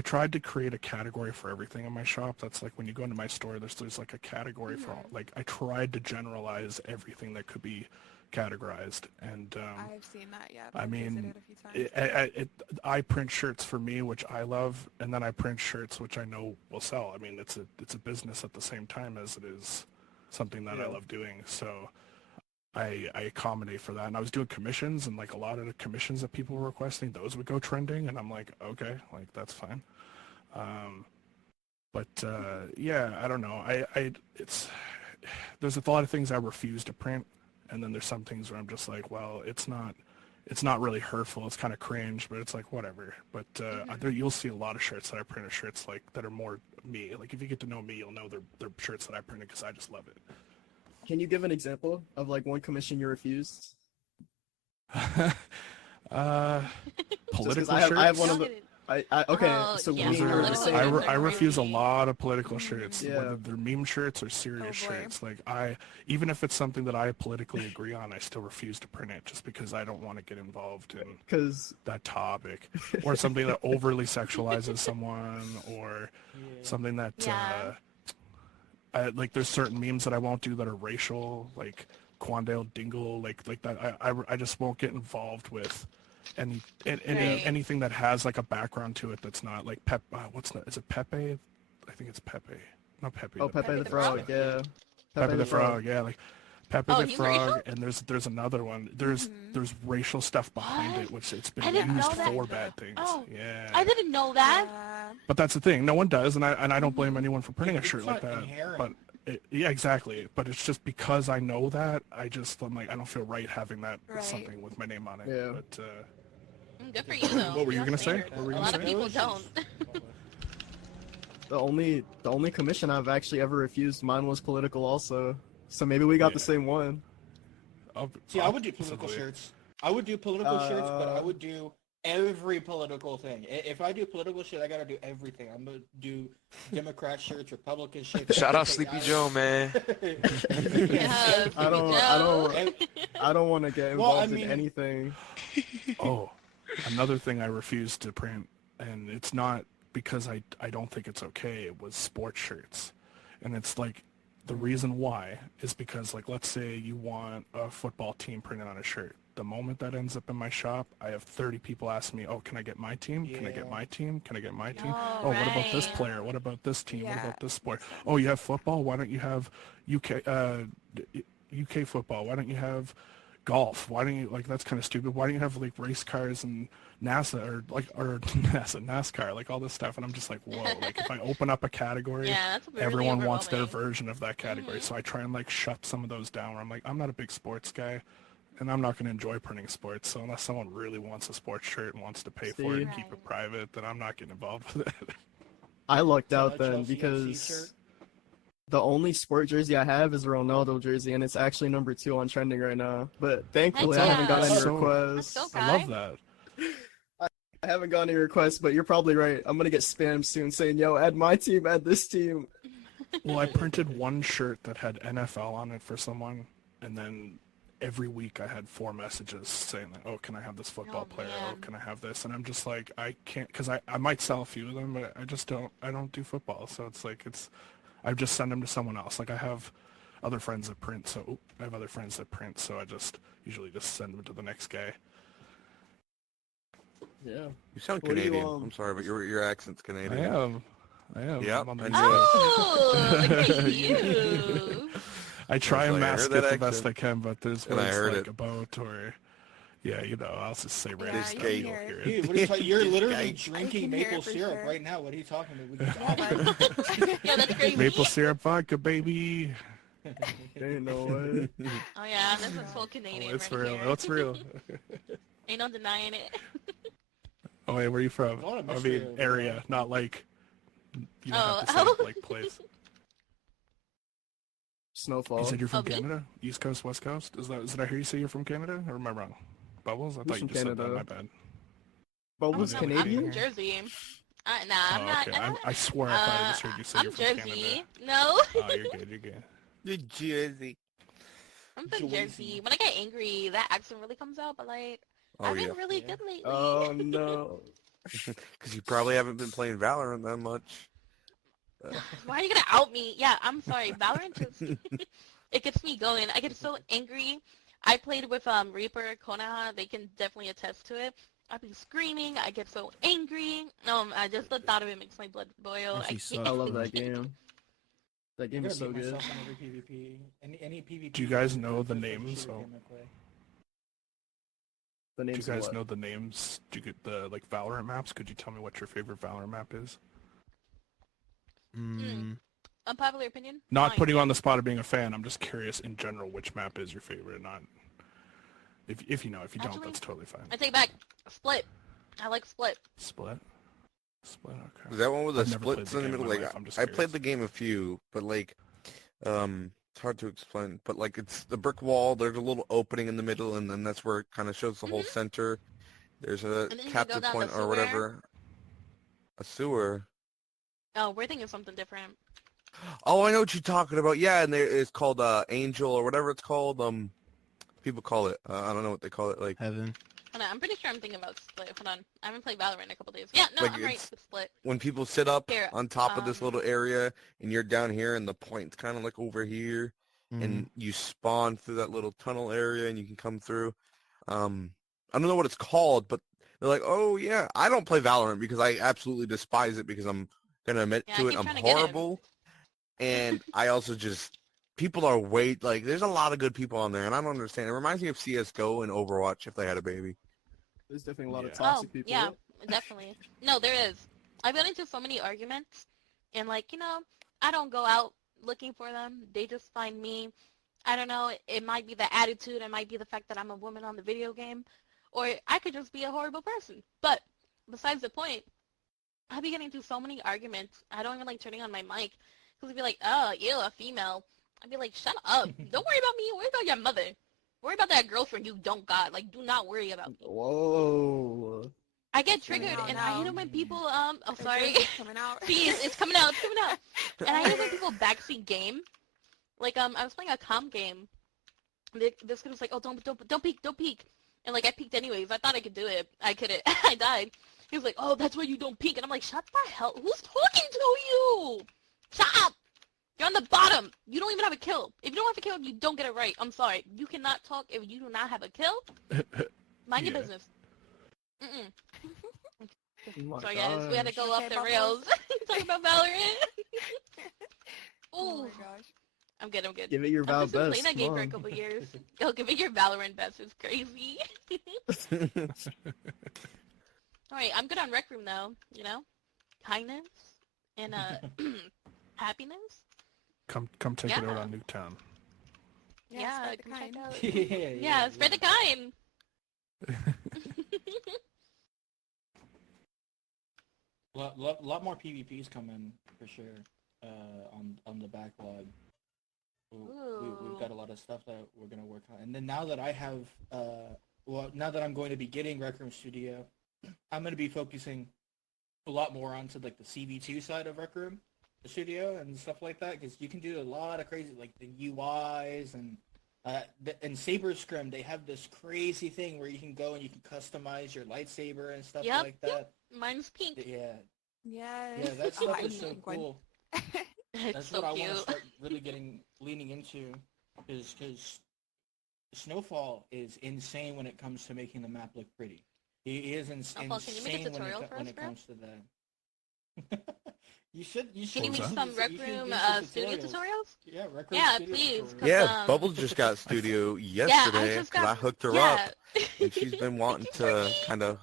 tried to create a category for everything in my shop. That's like when you go into my store, there's like a category for all, like I tried to generalize everything that could be categorized. And I've seen that, yeah. I I've mean, visited a few times. I print shirts for me, which I love, and then I print shirts which I know will sell. I mean, it's a business at the same time as it is something that I Yeah. love doing. So I accommodate for that. And I was doing commissions, and like a lot of the commissions that people were requesting, those would go trending, and I'm like, okay, like that's fine. But yeah, I don't know. There's a lot of things I refuse to print, and then there's some things where I'm just like, well, it's not really hurtful. It's kind of cringe, but it's like whatever. But you'll see a lot of shirts that I print, shirts like that are more me. Like if you get to know me, you'll know they're shirts that I printed because I just love it. Can you give an example of like one commission you refused? Political I shirts. have one of the. Okay, Oh, so yeah, me and you were the political same. shirts I are refuse a crazy. lot of political shirts, Yeah. whether they're meme shirts or serious Oh, boy. shirts. Like even if it's something that I politically agree on, I still refuse to print it just because I don't want to get involved in Because that topic, or something that overly sexualizes someone, or something that Yeah. like there's certain memes that I won't do that are racial, like Quandale Dingle, like that. I just won't get involved with anything that has like a background to it that's not like is it Pepe? I think it's Pepe. Not Pepe. oh, Pepe the Frog, yeah. Pepe the Frog, yeah, like Pepe Oh, the he's Frog, racial? and there's another one. There's racial stuff behind it, which it's I been didn't used know that. for bad things. Oh, Yeah. I didn't know that. But that's the thing. No one does, and I don't blame anyone for printing a It's shirt like not that. inherent. But yeah, exactly. But it's just because I know that I'm like I don't feel right having that Right. something with my name on it. Yeah. But Good for you though. What were you That's gonna say? weird. What were you A gonna lot of say? people don't. The only commission I've actually ever refused, mine was political also. So maybe we got the Yeah. same one. See, I would do political possibly. shirts. I would do political shirts, but I would do every political thing. If I do political shit, I gotta do everything. I'm gonna do Democrat shirts, Republican shirts. Shout out everything. Sleepy Joe, man. Yeah, I don't want to get Well, involved I mean- in anything. Oh, another thing I refused to print, and it's not because I don't think it's okay, it was sports shirts. And it's like, the reason why is because, like, let's say you want a football team printed on a shirt. The moment that ends up in my shop, I have 30 people asking me, oh, can I get my team? Can I get Yeah. my team? Can I get my team? Oh, Oh, what about this right. player? What about this team? What Yeah. about this sport? Oh, you have football? Why don't you have UK football? Why don't you have golf? Why don't you, like, that's kind of stupid. Why don't you have like race cars and NASA or NASCAR, like all this stuff? And I'm just like, whoa, like if I open up a category, Yeah, that's really everyone wants their overwhelming. version of that category. Mhm. So I try and like shut some of those down where I'm like, I'm not a big sports guy, and I'm not going to enjoy printing sports. So unless someone really wants a sports shirt and wants to pay for it and See? keep it Right. private, then I'm not getting involved with it. I lucked So out a then Chelsea FC because shirt? the only sport jersey I have is a Ronaldo jersey, and it's actually number 2 on trending right now. But thankfully, I Heck haven't gotten yeah. any So- requests. That's so I love that. I haven't gotten any requests, but you're probably right. I'm gonna get spammed soon saying, "Yo, add my team, add this team." Well, I printed one shirt that had NFL on it for someone, and then every week I had 4 messages saying, like, oh, can I have this football Oh, player? Oh, man. can I have this? And I'm just like, I can't, because I might sell a few of them, but I don't do football. So it's like, I just send them to someone else. Like I have other friends that print, so I have other friends that print, so I just usually just send them to the next guy. Yeah. You sound What do you, Canadian. I'm sorry, but your accent's Canadian. I am. Yep, I'm on the I East knew it. Oh, look at you. I try and I mask heard it that the best I accent. can, but there's And I words heard like it. about or I'll just say random Yeah, This stuff. gay. You'll hear it. Dude, what are you talking? You're This literally guy. drinking I can hear maple it for syrup sure. right now. What are you talking about? What are you talking Yeah, that's crazy. Maple syrup vodka, baby. Ain't no way. Oh yeah, this is full Oh, Canadian it's right real. here. It's real. Ain't no denying it. Oh wait, where are you from? What a I mystery mean, over area, not like you don't have to say Oh. like place. Snowfall. You said you're from Oh, me? Canada? East Coast, West Coast? Did I hear you say you're from Canada? Or am I wrong? Bubbles? I Who's thought you from just said that. Canada? My bad. Bubbles Oh, no, Canadian? I'm from Jersey. Nah, I'm Oh, not. okay. I swear I thought I just heard you say I'm you're from Jersey. Canada. No, Oh, you're good. You're good. New Jersey. I'm from Jersey. Jersey. When I get angry, that accent really comes out. But like, Oh I've yeah. been really Yeah. good lately. Oh no. Because you probably haven't been playing Valorant that much. Why are you gonna out me? Yeah, I'm sorry. Valorant just it gets me going. I get so angry. I played with Reaper, Konoha. They can definitely attest to it. I'd be screaming. I get so angry. I just the thought of it makes my blood boil. Actually I sucks, I love that game. That game I'm is gonna so beat good. myself in every PvP. Any PvP. Do you guys is know the first names, shooter so- game I play. The Do you names of guys what? know the names? Do you get the like Valorant maps? Could you tell me what your favorite Valorant map is? Unpopular opinion. Not Fine. putting you on the spot of being a fan. I'm just curious in general which map is your favorite. Not if you know. If you don't, Actually, that's totally fine. I take back. Split. I like Split. Split. Okay. Is that one with the I've never played splits the in the game in middle? my Like life, I'm just I played curious. the game a few, but like, it's hard to explain. But like, it's the brick wall. There's a little opening in the middle, and then that's where it kind of shows the whole center. There's a And then you can capture go down point the or sewer. whatever. A sewer. Oh, we're thinking something different. Oh, I know what you're talking about. Yeah, and it's called Angel or whatever it's called. People call it. I don't know what they call it. Like Heaven. Hold on, I'm pretty sure I'm thinking about Split. Hold on. I haven't played Valorant in a couple days. Yeah, no, Like, I'm right. it's- It's Split. when people sit up Here, on top of this little um, area, and you're down here, and the point's kind of like over here, and you spawn through that little tunnel area, and you can come through. I don't know what it's called, but they're like, oh yeah, I don't play Valorant because I absolutely despise it because I'm gonna admit Yeah, I to it, keep I'm trying to get in. horrible, and I also just people are like there's a lot of good people on there, and I don't understand. It reminds me of CS:GO and Overwatch if they had a baby. There's definitely a lot of Yeah. toxic people. yeah, definitely. No, there is. I've been into so many arguments, and like, I don't go out looking for them. They just find me. I don't know. It might be the attitude. It might be the fact that I'm a woman on the video game, or I could just be a horrible person. But besides the point, I be getting into so many arguments. I don't even like turning on my mic because it'd be like, oh, you a female. I'd be like, shut up. Don't worry about me. Worry about your mother. Worry about that girlfriend you don't got. Like, do not worry about me. Whoa. I get It's coming triggered, out and I hate now. it when people, oh, The sorry. Jersey's coming out. Please, it's coming out, it's coming out. And I hate it when people backseat game. Like, I was playing a comp game. This kid was like, oh, don't peek, don't peek. And, like, I peeked anyways. I thought I could do it. I couldn't. I died. He was like, oh, that's why you don't peek. And I'm like, shut the hell. Who's talking to you? Shut up. You're on the bottom. You don't even have a kill. If you don't have a kill, you don't get it right. I'm sorry. You cannot talk if you do not have a kill. Mind your Yeah. business. Mm-mm. Oh my So, yes, we had to gosh. go off Okay, the Bubbles. rails. Talk about Valorant. Oh Ooh. my gosh. I'm good, I'm good. Give it your Val I've been best. playing that game Come for a on. couple years. Yo, give it your Valorant best. It's crazy. Alright, I'm good on Rec Room though, Kindness and happiness. Come take it out Yeah. on Nuketown. Yeah, spread the come check kind. out. yeah, Yeah, spread the kind. Lot more PvPs coming for sure. On the backlog. We've got a lot of stuff that we're gonna work on, and then now that I have, now that I'm going to be getting RecRoom Studio, I'm gonna be focusing a lot more onto like the CV2 side of RecRoom Studio and stuff like that, because you can do a lot of crazy like the UIs and. In Saber Scrim, they have this crazy thing where you can go and you can customize your lightsaber and stuff Yep, like that. Mine's pink. Yeah, Yes. yeah, that Oh, stuff I is need so pink one. cool. It's That's so what I want to cute. start really leaning into, because Snowfall is insane when it comes to making the map look pretty. He is Snowfall, can you make a insane tutorial for when us, it bro? comes to that. You should Can you What make was that? some you Rec should Room do some studio tutorials? Yeah, Rec Room Yeah, Studio please, tutorials. 'cause, Yeah, Bubbles just got studio yeah, I yesterday just because I got, hooked her up, yeah. and she's been Thank wanting you for to me. kind of,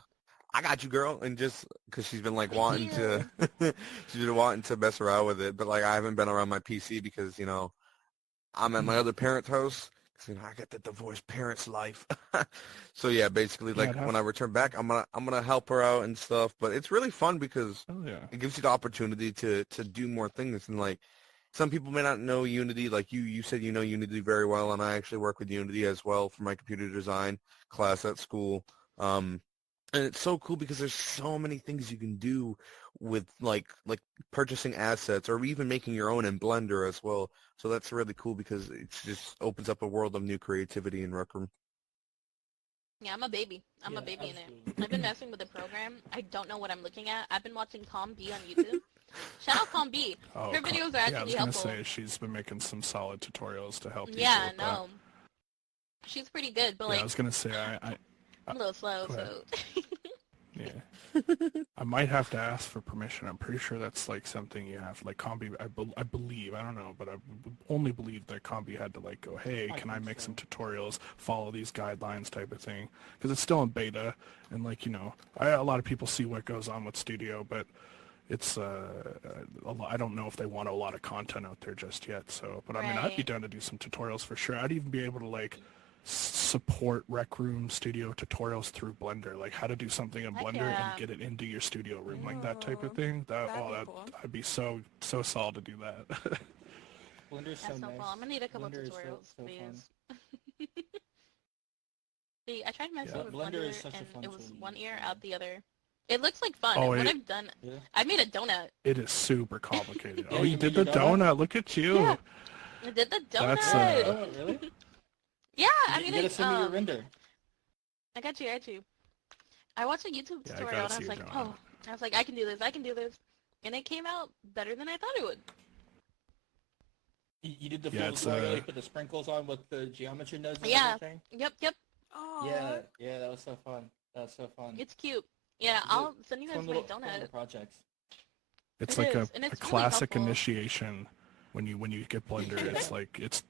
I got you, girl, and just because she's been like Thank wanting to, you. she's been wanting to mess around with it, but like I haven't been around my PC because I'm at my other parents' house. 'Cause, I get the divorced parents' life. So yeah, basically Yeah, like when I return back, I'm gonna help her out and stuff. But it's really fun because oh yeah. it gives you the opportunity to do more things, and like some people may not know Unity. Like you said you know Unity very well, and I actually work with Unity as well for my computer design class at school. And it's so cool because there's so many things you can do with like purchasing assets or even making your own in Blender as well. So that's really cool because it just opens up a world of new creativity in Rec Room. Yeah, I'm a baby. I'm a Yeah, baby in it. absolutely. I've been messing with the program. I don't know what I'm looking at. I've been watching Calm B on YouTube. Shout out Calm B. Oh, Her videos are yeah, I actually was gonna helpful. say she's been making some solid tutorials to help people Yeah, with that. no. She's pretty good, but Yeah, I like, was gonna say I'm a little slow, Go ahead. so. yeah. I might have to ask for permission. I'm pretty sure that's like something you have, like Combi. I believe, I don't know, but I only believe that Combi had to like go, hey, I can I think make so. some tutorials, follow these guidelines type of thing, because it's still in beta, and like a lot of people see what goes on with Studio, but it's I don't know if they want a lot of content out there just yet. So, but I mean, I'd be Right. down to do some tutorials for sure. I'd even be able to like support Rec Room Studio tutorials through Blender, like how to do something in Heck Blender yeah. and get it into your studio room, like that type of Oh, thing. that'd be cool. I'd be so solid to do that. Blender's so That's no nice. problem. I'm gonna need a couple Blender is tutorials, so fun. please. See, I tried messing Yeah, with Blender Blender, is such a and fun it was tool to one use, ear man. out the other. It looks like fun, Oh, and what it- I've done, Yeah. I made a donut. It is super complicated. Yeah, Oh, you you did made the your donut? donut. Look at you. Yeah. I did the donut. That's, Oh, really? Yeah, I You mean, gotta like, send me your render. I got you, I got you. I watched a YouTube Yeah, I tutorial, gotta and I was see like, your donut. oh, I was like, I can do this, I can do this, and it came out better than I thought it would. You did the Yeah, full it's, tutorial, you put the sprinkles on with the geometry nodes and Yeah. everything? Yep, Oh, Yeah, that was so fun. That was so fun. it's cute. Yeah, It's a I'll send you guys fun my little, fun donut. little projects. It's It like is, and a it's really classic helpful. initiation when you get Blender. It's like it's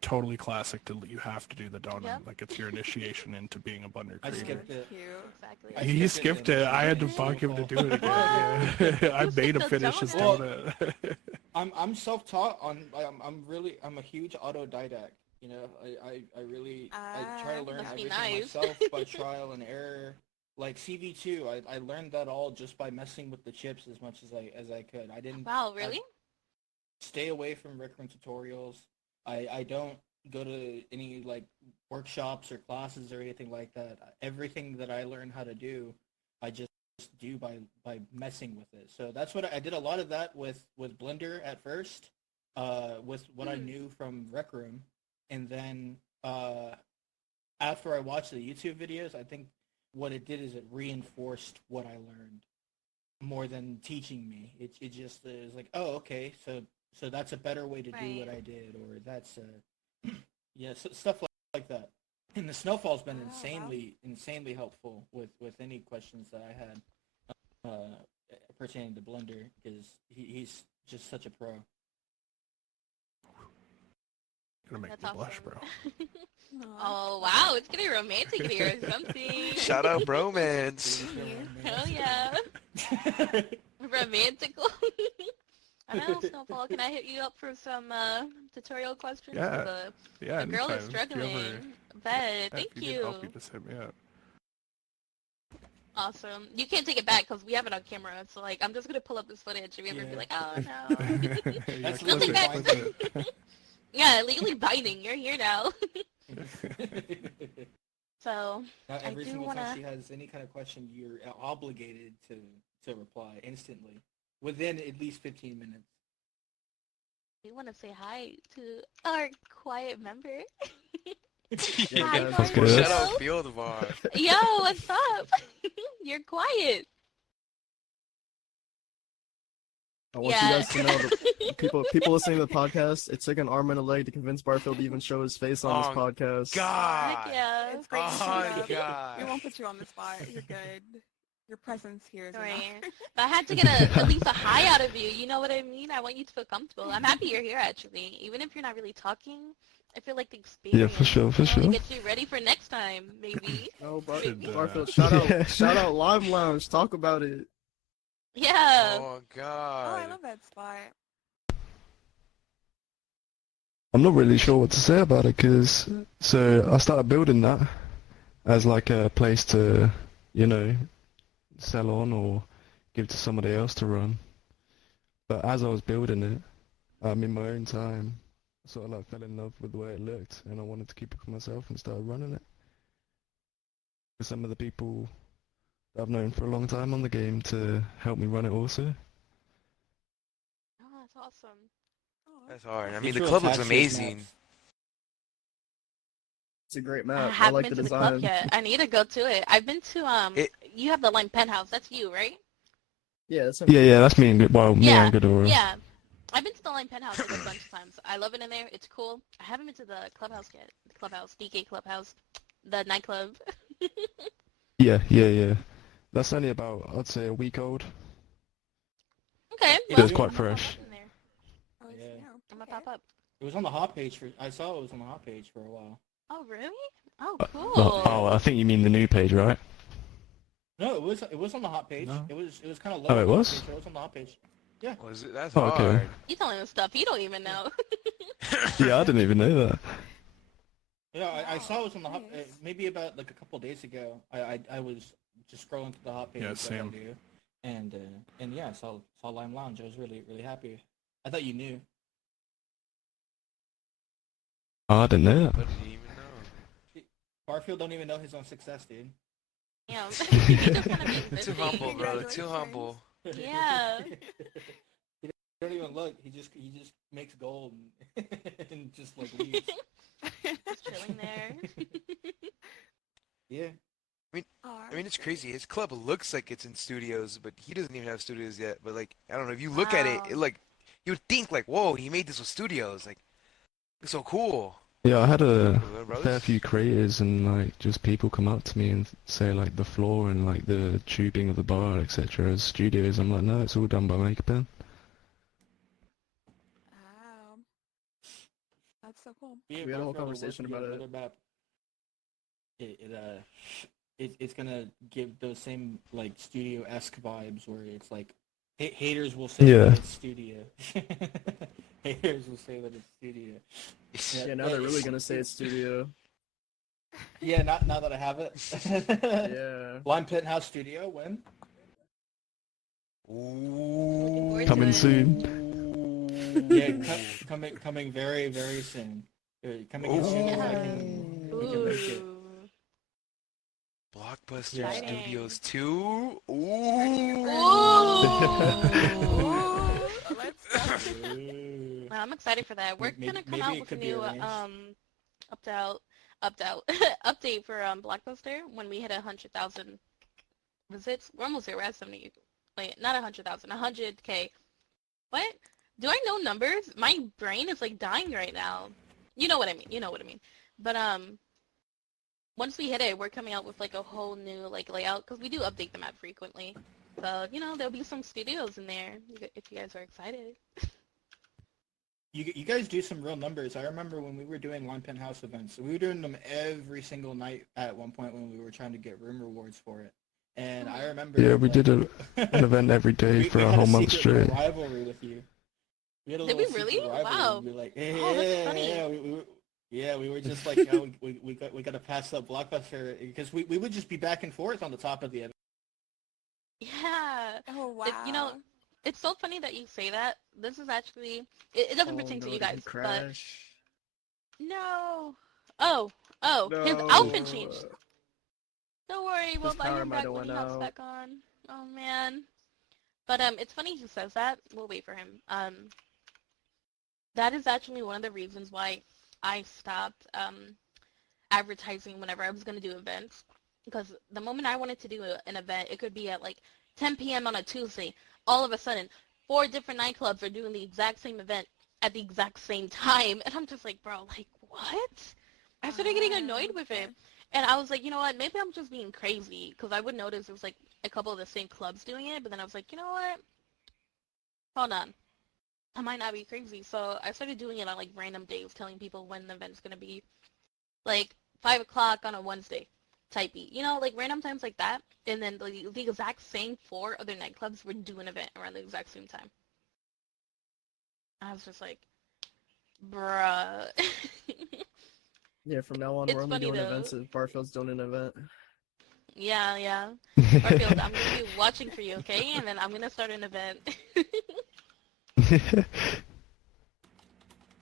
totally classic to you have to do the donut. Yep. Like it's your initiation into being a Blender I creator. skipped it. cute. Exactly. I He skipped skipped it. I had to and bug him to do it again. What? Yeah. I You made him skipped the finish his donut? donut. I'm self-taught on. I'm a huge autodidact. You know, I really I try to learn Must be everything nice. myself by trial and error. Like CV2, I learned that all just by messing with the chips as much as I could. I didn't Wow, really? stay away from Rec Room tutorials. I don't go to any like workshops or classes or anything like that. Everything that I learn how to do, I just do by messing with it. So that's what I did a lot of that with Blender at first, with what I knew from Rec Room, and then after I watched the YouTube videos, I think what it did is it reinforced what I learned more than teaching me. It just is like, oh, okay, so that's a better way to do what Right. I did, or that's yeah, stuff like that. And the snowfall's been Oh, wow. insanely helpful with any questions that I had pertaining to Blender, because he's just such a pro. Gonna make That's me blush, awesome. bro. Oh, wow, it's getting romantic in here or something. Shout out bromance. Hell yeah. Romantical. I know, Snowfall. Can I hit you up for some tutorial questions? Yeah. Yeah, The girl is anytime. If you struggling. ever- Bet. yeah, Thank if you need you. help, you just hit me up. Awesome. You can't take it back because we have it on camera. So, like, I'm just going to pull up this footage and you're going to be Yeah. like, oh, no. Yeah, That's clip legally it, clip it. Yeah, legally binding. You're here now. So, Now, every I do single wanna- time she has any kind of question, you're obligated to reply instantly within at least 15 minutes. we want to say hi to our quiet member. Yeah, Hi, guys, let's go. Marcelo. Shout out Field Bar. Yo, what's up? You're quiet. I want you guys to know that people listening to the podcast, it took an arm and a leg to convince Barfield to even show his face on this Oh, podcast. God. Heck yeah. It's great to Oh, see my you. God. We won't put you on the spot. You're good. Your presence here is Sorry. enough. But I had to get at least a high out of you. You know what I mean? I want you to feel comfortable. I'm happy you're here, actually. Even if you're not really talking, I feel like the experience for sure. gets you ready for next time, maybe. No, Should, Barfield, Yeah. shout out Lime Lounge. Talk about it. Yeah. Oh, Oh, God. I love that spot. I'm not really sure what to say about it because so I started building that as like a place to, sell on or give to somebody else to run. But as I was building it, in my own time, I sort of like fell in love with the way it looked, and I wanted to keep it for myself and started running it. For some of the people that I've known for a long time on the game to help me run it also. Oh, that's awesome. Oh, That's hard. I Get mean, the you club looks attached to his amazing. maps. It's a great I map. I haven't like been the to the club design. yet. I need to go to it. I've been to It- you have the Lime Penthouse. That's you, right? Yeah, that's Yeah, that's me and me Yeah, and Ghidorah. Yeah. I've been to the Lime Penthouse like a bunch of times. I love it in there. It's cool. I haven't been to the clubhouse yet. The clubhouse, DK clubhouse, the nightclub. Yeah. That's only about, I'd say, a week old. Okay. Yeah, Well, it's quite I'm gonna pop fresh. up in there. Oh, it's, Yeah. I'm gonna okay. pop up. It was on the hot page for. I saw it was on the hot page for a while. Oh, really? Oh, Oh, cool. I think you mean the new page, right? No, it was on the hot page. No. It was kind of low. Oh, on it the hot was? page, but it was on the hot page. Was it? That's Oh, okay. hard. You telling him stuff you don't even know. Yeah, I didn't even know that. Yeah, I Wow, saw it was on the hot. nice. Maybe about like a couple days ago. I was just scrolling through the hot page. Yeah, like I same. do, and yeah, I saw Lime Lounge. I was really happy. I thought you knew. Oh, I didn't know that. But did you even know? Barfield don't even know his own success, dude. Yeah. He just wanna be Too busy. humble, bro. Too Congratulations. humble. Yeah. He don't even look. He just makes gold and just like leaves. Just chilling there. Yeah. I mean, it's crazy. His club looks like it's in studios, but he doesn't even have studios yet. But like, I don't know. If you look at it, Wow. like, you would think like, whoa, he made this with studios. Like, it's so cool. Yeah, I had a Brothers? fair few creators and like just people come up to me and say like the floor and like the tubing of the bar, etc. as studios. I'm like, no, it's all done by Makerpen. Wow. That's so cool. We We had a whole both rather work conversation with you about on another map. It's gonna give those same like studio-esque vibes where it's like haters will say Yeah. that it's studio. Haters will say that it's studio. Yeah, now they're really gonna say it's studio. Yeah, now that I have it. Yeah. Lime Penthouse Studio when? Looking forward to Coming it. soon. Yeah, coming very soon. Coming as soon as we can make it. Ooh. Blockbuster Yeah. Studios 2. Ooh. Ooh. Let's go. Well, I'm excited for that. We're Maybe- gonna come maybe out it with a could be new arranged. update for Blockbuster when we hit 100,000 visits. We're almost there. We're at 70. Wait, not 100,000. 100K. What? Do I know numbers? My brain is like dying right now. You know what I mean. You know what I mean. But once we hit it, we're coming out with like a whole new like layout because we do update the map frequently. So there'll be some studios in there if you guys are excited. You guys do some real numbers. I remember when we were doing Lime Penthouse events. We were doing them every single night at one point when we were trying to get room rewards for it. And I remember. Yeah, we like, did an event every day for we a had whole month secret straight. little rivalry with you. We had a Did we little really? secret rivalry. Wow. We were like, Oh, that's funny. we were just like, oh, we got to pass up Blockbuster because we would just be back and forth on the top of the event. Yeah. Oh, wow. It's so funny that you say that. This is actually it doesn't pertain to you guys, but Crash. no. Oh, his No. outfit changed. Don't worry, we'll His buy power him might back have when he went hops out. back on. Oh man. But it's funny he says that. We'll wait for him. That is actually one of the reasons why I stopped advertising whenever I was gonna do events. Because the moment I wanted to do an event, it could be at like 10 p.m. on a Tuesday. All of a sudden, 4 different nightclubs are doing the exact same event at the exact same time. And I'm just like, bro, like, what? I started getting annoyed with it. And I was like, you know what, maybe I'm just being crazy, because I would notice there was like a couple of the same clubs doing it, but then I was like, you know what, hold on, I might not be crazy. So I started doing it on like random days, telling people when the event's going to be, like 5 o'clock on a Wednesday type beat, you know, like random times like that. And then the exact same 4 other nightclubs were doing an event around the exact same time. I was just like, bruh. Yeah, from now on, It's we're only funny, doing though. events if Barfield's doing an event. Yeah. Garfield, I'm going to be watching for you, okay? And then I'm going to start an event.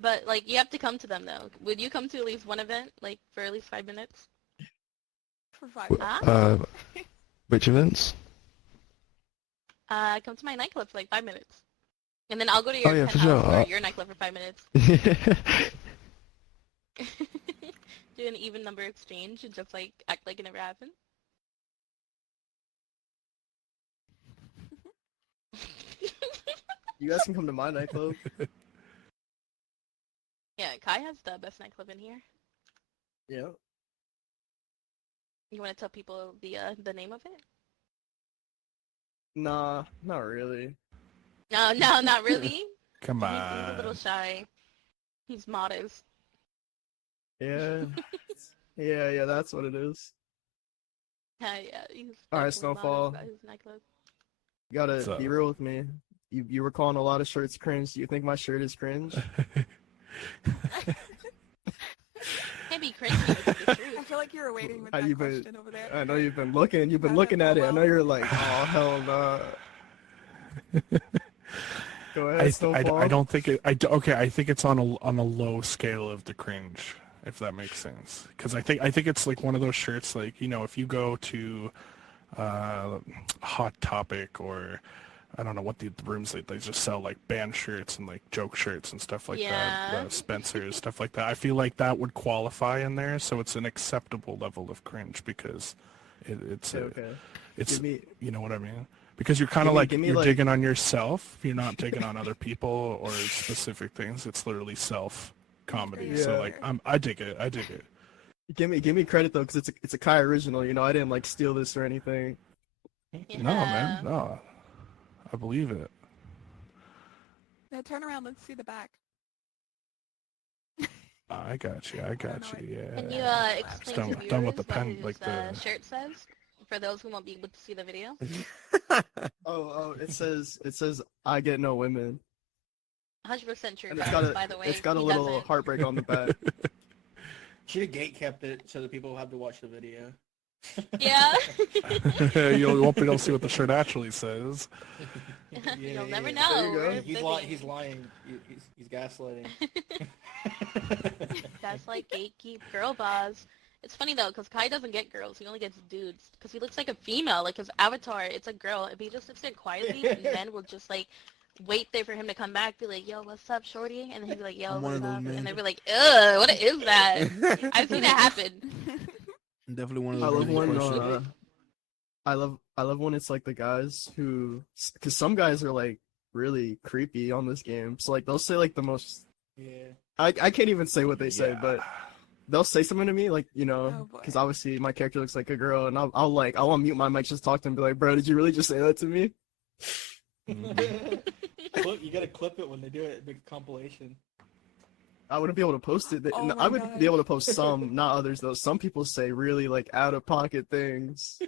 But, like, you have to come to them, though. Would you come to at least one event, like, for at least 5 minutes? For 5 Wh- minutes. Which events? Come to my nightclub for, like, 5 minutes. And then I'll go to Oh your yeah, for penthouse sure. or your nightclub for 5 minutes. Do an even number exchange and just, like, act like it never happened. You guys can come to my nightclub. Yeah, Kai has the best nightclub in here. Yeah. You want to tell people the name of it? Nah, not really. No, not really. Come He's a little on. shy. He's modest. Yeah. Yeah, that's what it is. Yeah, he's All right, definitely Snowfall. modest about his nightclub. You gotta So- be real with me. You were calling a lot of shirts cringe. Do you think my shirt is cringe? Can't be cringy with the I truth. feel like you're waiting with How that you been- question over there. I know you've been looking. You've been How's looking that at it. I know go? you're like, oh hell no. Go ahead, Snowfall. I don't think it. Okay, I think it's on a low scale of the cringe, if that makes sense. Because I think it's like one of those shirts, like, you know, if you go to Hot Topic or I don't know what the rooms they just sell like band shirts and like joke shirts and stuff like Yeah. that, Spencer's stuff like that. I feel like that would qualify in there, so it's an acceptable level of cringe because it's Okay. it's Give me, you know what I mean. Because you're kind of Give me- like give me, you're like- digging on yourself. You're not digging on other people or specific things. It's literally self comedy. So Yeah. like I dig it. give me credit though, because it's a Kai original. You know, I didn't like steal this or anything. Yeah. No, man, no. I believe it. Now turn around, let's see the back. I got you. Yeah. Can you explain Done- to viewers done with the what pen, his like the- shirt says for those who won't be able to see the video? Oh, it says I get no women. 100% true. And it's guys, got a by the way, it's got a he little doesn't. heartbreak on the back. Should have gate kept it so that people have to watch the video. Yeah. You won't be able to see what the shirt actually says. You'll never There know. you go. We're He's fibbing. lying. He's gaslighting. That's like gatekeep girl boss. It's funny though, because Kai doesn't get girls. He only gets dudes. Because he looks like a female. Like his avatar, it's a girl. If he just sits there quietly, men will just like wait there for him to come back, be like, yo, what's up, shorty? And then he'd be like, yo, I'm one what's of those up? men. And they'd be like, ugh, what is that? I've seen it happen. I'm definitely one of I those. love men when who question it. I love when it's like the guys who, because some guys are like really creepy on this game. So like they'll say like the most. Yeah. I can't even say what they say, Yeah. but they'll say something to me like, you know, Oh, boy. because obviously my character looks like a girl, and I'll unmute my mic, just talk to him, and be like, bro, did you really just say that to me? You gotta clip it when they do it. Big compilation. I wouldn't be able to post it. Oh I my would gosh. be able to post some, not others though. Some people say really like out of pocket things.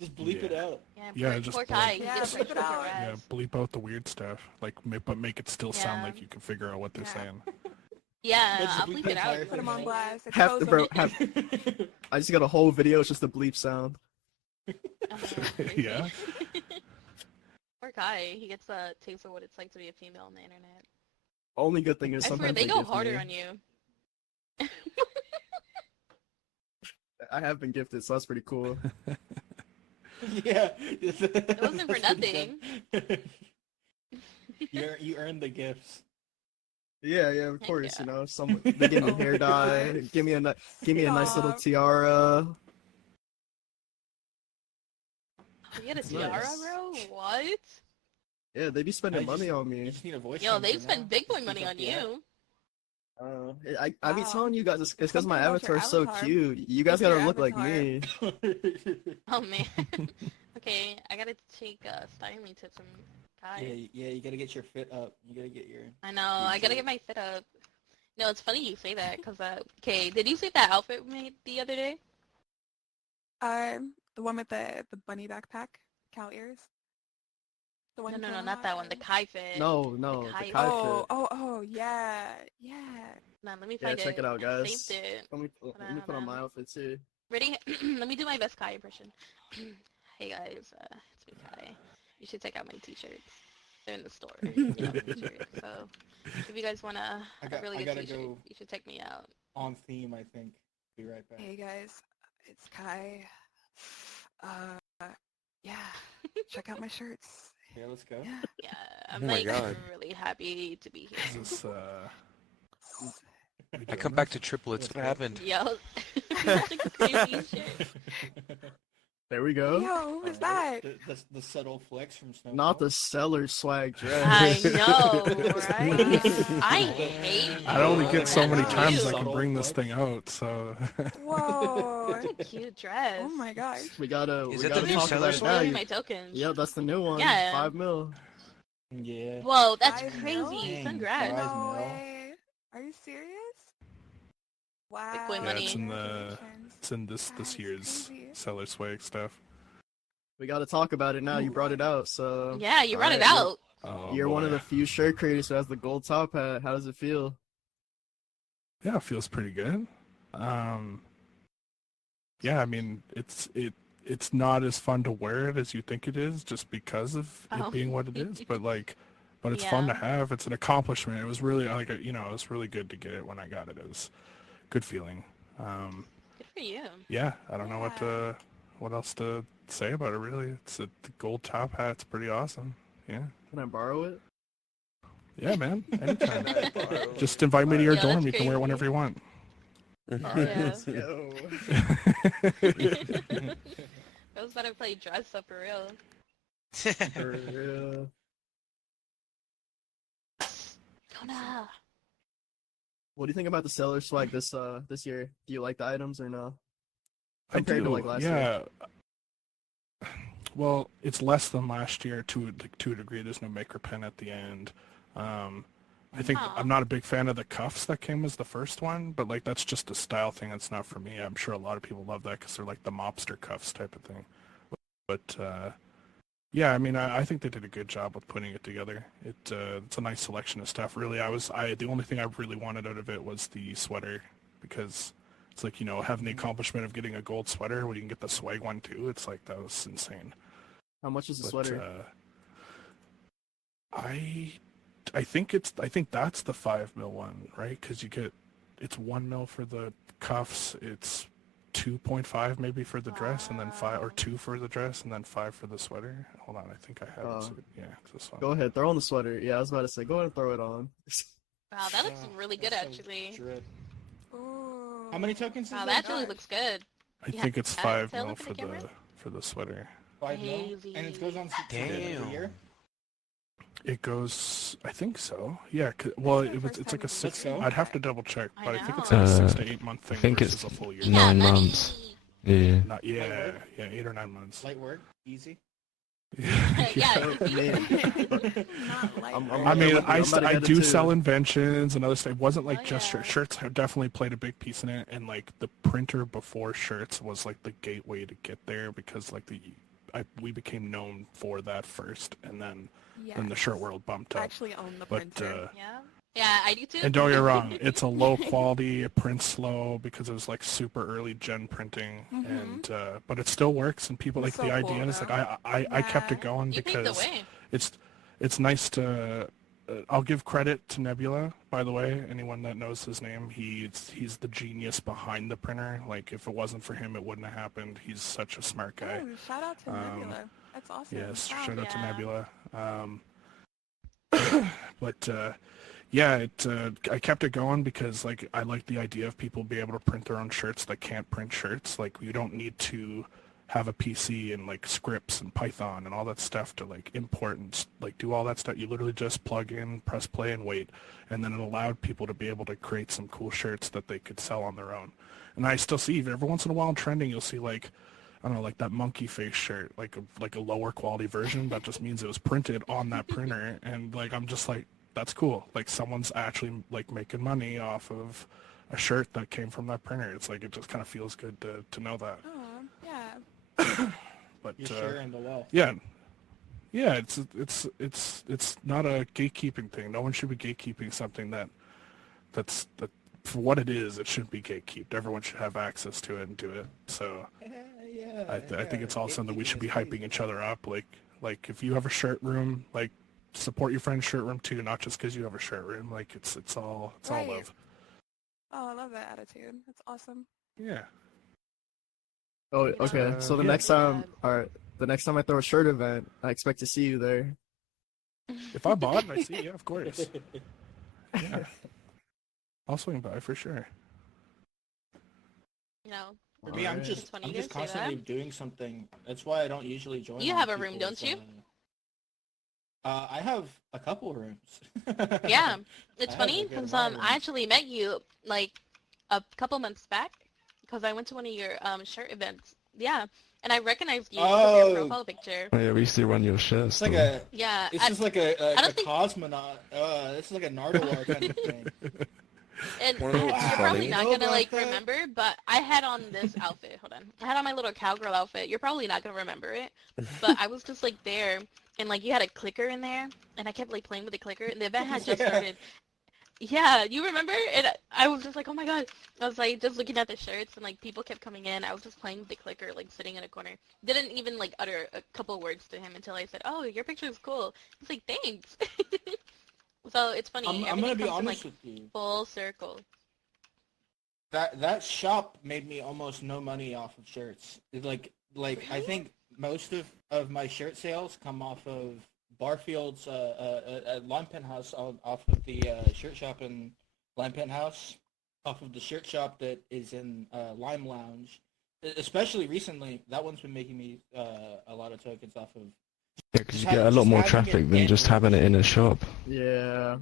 Just bleep it Yeah. out. Yeah, poor, just poor bleep- Kai. He Yeah, gets bleep it sugar out. Yeah, raz. bleep out the weird stuff. Like, but make it still sound Yeah. like you can figure out what they're Yeah. saying. Yeah, Let's I'll bleep bleep the it out. entire Put him on thing. blast. Half the Expose bro, him. I just got a whole video. It's just the bleep sound. Crazy. Yeah. Poor Kai. He gets a taste of what it's like to be a female on the internet. Only good thing is I swear, sometimes they go gift harder me. on you. I have been gifted, so that's pretty cool. Yeah. It wasn't for nothing. You earned the gifts. Yeah, of Heck course. yeah. You know, some they give me Oh hair my dye, gosh. give me a nice little Stop. tiara. You get a It's tiara, nice. bro? What? Yeah, they be spending money on You me. just need a voice. Yo, they changer spend now. big boy Just money keep up on the act. you. I be Wow. telling you guys it's because my Something about your avatar's so avatar. cute. You guys It's your gotta look like avatar. me. Oh man. Okay, I gotta take styling tips from Kai. Yeah, you gotta get your fit up. You gotta get your. I know, I gotta get my fit up. No, it's funny you say that, because, okay, did you see that outfit we made the other day? The one with the bunny backpack, cow ears. The one No, you put on not that one, the or- Kai fit. No, the Kai Kai Oh, fit. oh, yeah. Nah, let me Yeah, find check it out, I guys. saved it. Let me put on my outfit too. Ready? Let me do my best Kai impression. Hey guys, it's me Kai. You should check out my t-shirts. They're in the store. You know, t-shirts. So if you guys want a really good t-shirt, you should check me out. On theme, I think. Be right back. Hey guys, it's Kai. Yeah, check out my shirts. Yeah, let's go. Yeah. Yeah, I'm Oh my like God. really happy to be Is here. this we I doing come back this? to triplets. What happened? Yo, it's like crazy shit. There we go. Yo, who is that? The subtle flex from Snowfall. Not the seller swag dress. I know, right? I hate. I only get so many That's times cute. I can bring this thing out, so. Whoa. That's a cute dress. Oh my gosh. We gotta Is that the new talk seller about it swag? now. Those are my tokens. Yeah, that's the new one. Yeah. 5 mil. Yeah. Whoa, that's 5 crazy. mil? Dang, Congrats. guys. No Mel. way. Are you serious? Wow. boy Yeah, money. it's in Congratulations. it's in this That's year's crazy. seller swag stuff. We gotta talk about it now. You brought it out, so Yeah, you brought it Alright, out. Oh, you're one of boy. the few shirt creators who has the gold top hat. How does it feel? Yeah, it feels pretty good. Yeah, I mean, it's not as fun to wear it as you think it is, just because of Oh. it being what it is. But it's fun to Yeah. have. It's an accomplishment. It was really it was really good to get it when I got it. It was a good feeling. Good for you. Yeah, I don't know Yeah. what else to say about it. Really, the gold top hat's pretty awesome. Yeah, Can I borrow it? yeah, man. Anytime. Just invite me to your Yeah, dorm. that's You can wear it crazy. whenever you want. Alright, Yeah. let's go. I was about to play dress up for real. For real. Kona. What do you think about the seller swag this year? Do you like the items or no? I Compared do. to like last year. Yeah. Well, it's less than last year to a degree. There's no maker pen at the end. I think Aw. I'm not a big fan of the cuffs that came as the first one, but like that's just a style thing. That's not for me. I'm sure a lot of people love that because they're like the mobster cuffs type of thing. But yeah, I mean, I think they did a good job with putting it together. It's a nice selection of stuff. Really, the only thing I really wanted out of it was the sweater, because it's like, having the accomplishment of getting a gold sweater when you can get the swag one too. It's like, that was insane. How much is the But, sweater? I think that's the 5 mil one, right? Because it's 1 mil for the cuffs. It's 2.5 maybe for the dress, and then 5 or 2 for the dress, and then 5 for the sweater. Hold on, I think I have it. Oh. So, yeah, this one. Go ahead, throw on the sweater. Yeah, I was about to say, go ahead and throw it on. Wow, that looks really good That's so actually. dread. Ooh. How many tokens? Wow, is that actually looks good. I Yeah, think it's can I 5 tell mil it to the for camera? the sweater. 5 mil? Crazy. And it goes on September every Damn. year? It goes, I think so. Yeah. Well, That's my it's first like a time 6. seeing I'd have that. to double check, I but I think it's know. like a 6 to 8 month thing I think versus it's a full year. Yeah, 9 money. months. Yeah. Not, yeah, 8 or 9 months. Light work? Easy? Yeah. Not like I'm that. I mean, I'm about to I get it do too. sell inventions and other stuff. It wasn't like Oh, just yeah. shirts. Shirts have definitely played a big piece in it, and like the printer before shirts was like the gateway to get there, because like we became known for that first, and then the shirt Yes. world bumped I up. actually own the But printer. Yeah. Yeah, I do too. and don't get me wrong, it's a low quality. It prints slow because it was like super early gen printing, and but it still works. And people like It's the so idea cool, is like though. I kept it Yeah. going You paved the because way. it's nice to. I'll give credit to Nebula, by the way. Anyone that knows his name, he's the genius behind the printer. Like, if it wasn't for him, it wouldn't have happened. He's such a smart guy. Ooh, shout out to Nebula. That's awesome. Yes, Wow. shout out to Yeah. Nebula. But yeah, I kept it going because like I like the idea of people being able to print their own shirts that can't print shirts. Like, you don't need to have a PC and like scripts and Python and all that stuff to like import and like do all that stuff. You literally just plug in, press play, and wait, and then it allowed people to be able to create some cool shirts that they could sell on their own. And I still see every once in a while in trending, you'll see like, I don't know, like that monkey face shirt, like a lower quality version. That just means it was printed on that printer, and like I'm just like, that's cool. Like someone's actually like making money off of a shirt that came from that printer. It's like it just kind of feels good to know that. Oh, yeah. But you're sharing the wealth. Yeah, it's not a gatekeeping thing. No one should be gatekeeping something that's for what it is. It shouldn't be gatekeeped. Everyone should have access to it and do it. So I think it's all something we should be hyping each other up. Like if you have a shirt room, like support your friend's shirt room too, not just because you have a shirt room. Like it's all Right. love. Oh, I love that attitude. That's awesome. Yeah. Oh, okay. So the yeah. next time, all right, the next time I throw a shirt event, I expect to see you there. If I bought it, I see. Yeah, of course. Yeah. I'll swing by for sure. You know, For me, I'm Alright. just It's funny I'm you just say that. constantly doing something. That's why I don't usually join. You on have a room, people's, don't you? I have a couple rooms. Yeah, it's I have funny a good because amount of I actually met you like a couple months back because I went to one of your shirt events. Yeah, and I recognized you because of Oh. your profile picture. Oh, yeah, we used to run your shirts. It's like though. Yeah, it's just like a I don't think- cosmonaut. This is like a Nardwuar kind of thing. and Wanna know you're what's probably funny? not Know gonna about like that? remember, but I had on this outfit. Hold on, I had on my little cowgirl outfit. You're probably not gonna remember it, but I was just like there, and like you had a clicker in there, and I kept like playing with the clicker, and the event had just Yeah. started. Yeah, you remember? And I was just like, oh my god. I was like just looking at the shirts, and like people kept coming in. I was just playing with the clicker, like sitting in a corner. Didn't even like utter a couple words to him until I said, "Oh, your picture is cool." He's like, "Thanks." So it's funny. I'm gonna Everything be comes in, honest like, with you. full circle. That shop made me almost no money off of shirts. I Really? think most of my shirt sales come off of Barfield's Lime Penthouse off of the shirt shop in Lime Penthouse, off of the shirt shop that is in Lime Lounge. Especially recently, that one's been making me a lot of tokens off of. Yeah, because you Just get a have- lot just more having traffic it than in- just having it in a shop. Yeah, Mhm.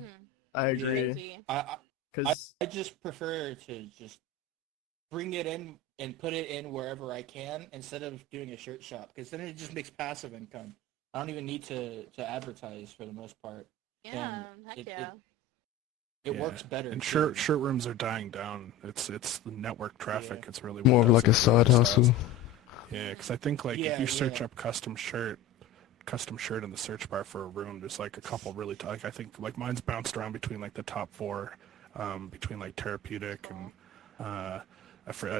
I agree. Crazy. Cause I just prefer to just bring it in and put it in wherever I can instead of doing a shirt shop, because then it just makes passive income. I don't even need to advertise for the most part. Yeah, heck it- yeah. It Yeah. works better. And too. shirt rooms are dying down. It's the network traffic. Yeah. It's really More what of like a does it. side hustle. Yeah, because I think like Yeah, if you search yeah. up custom shirt in the search bar for a room, there's like a couple really like I think like mine's bounced around between like the top four, between like Therapeutic and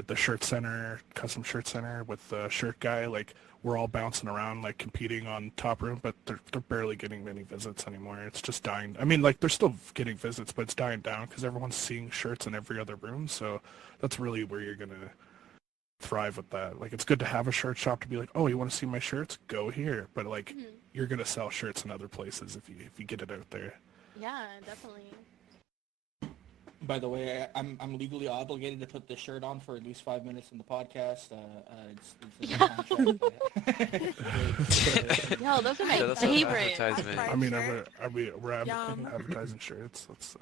the Shirt Center, Custom Shirt Center with the Shirt Guy. Like we're all bouncing around like competing on top room, but they're barely getting many visits anymore. It's just dying. I mean, like they're still getting visits, but it's dying down because everyone's seeing shirts in every other room. So that's really where you're gonna thrive with that. Like it's good to have a shirt shop to be like, oh, you want to see my shirts? Go here. But like Mhm. you're gonna sell shirts in other places if you get it out there. Yeah, definitely. By the way, I'm legally obligated to put this shirt on for at least 5 minutes in the podcast. It's in the contract. Yo, those are my Yeah, that's an favorite. advertisement. Hot I mean, shirt. we're Yum. advertising shirts. Let's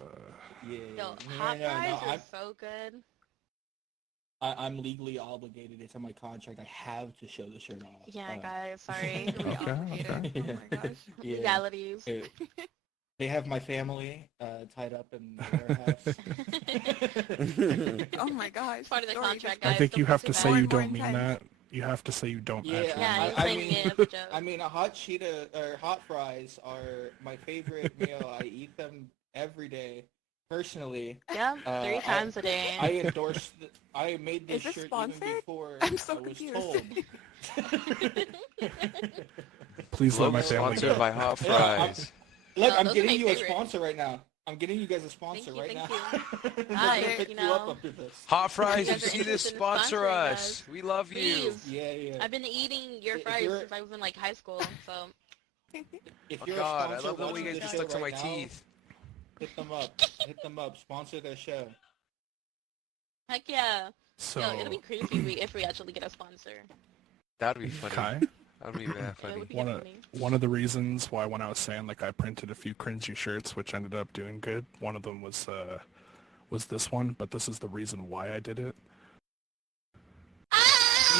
Yeah. Yo, No, hot no, fries no, are so good. I'm legally obligated. It's in my contract. I have to show the shirt off. Yeah, guys, sorry. Really Okay, obligated. okay. Oh my gosh. Yeah. Legalities. It- They have my family tied up in the warehouse. Oh my gosh. Part of the Story contract, just guys. I think don't you have push to it say back. you More don't mean intense. that. You have to say you don't Yeah, actually. Yeah, mean he's that. saying it as a joke. I mean, a hot Cheetah or hot fries are my favorite meal. I eat them every day, personally. Yeah, three I- times a day. I endorse. I made this Is this shirt sponsored? even before I'm so I was confused. told. Please let my Logo family sponsored go. by Hot Yeah, Fries. Look, No, I'm those are getting my you a favorite. sponsor right now. I'm getting you guys a sponsor Thank you, right thank now. Hi, I'm gonna you pick you know. up after this. Hot Fries, You you guys are see this? interested in Sponsor sponsoring us. us. We love you. Please. Yeah, yeah. I've been eating your If fries you're- since I was in like high school, so If Oh you're God, a I sponsor love the way watching you guys this get stuck show to my right now, teeth. hit them up. Hit them up. Sponsor their show. heck yeah. So Yo, it'll be crazy if we actually get a sponsor. That'd be funny. Kai? That'd be that It funny. would be One of, funny. one of the reasons why when I was saying like I printed a few cringy shirts which ended up doing good, one of them was this one, but this is the reason why I did it.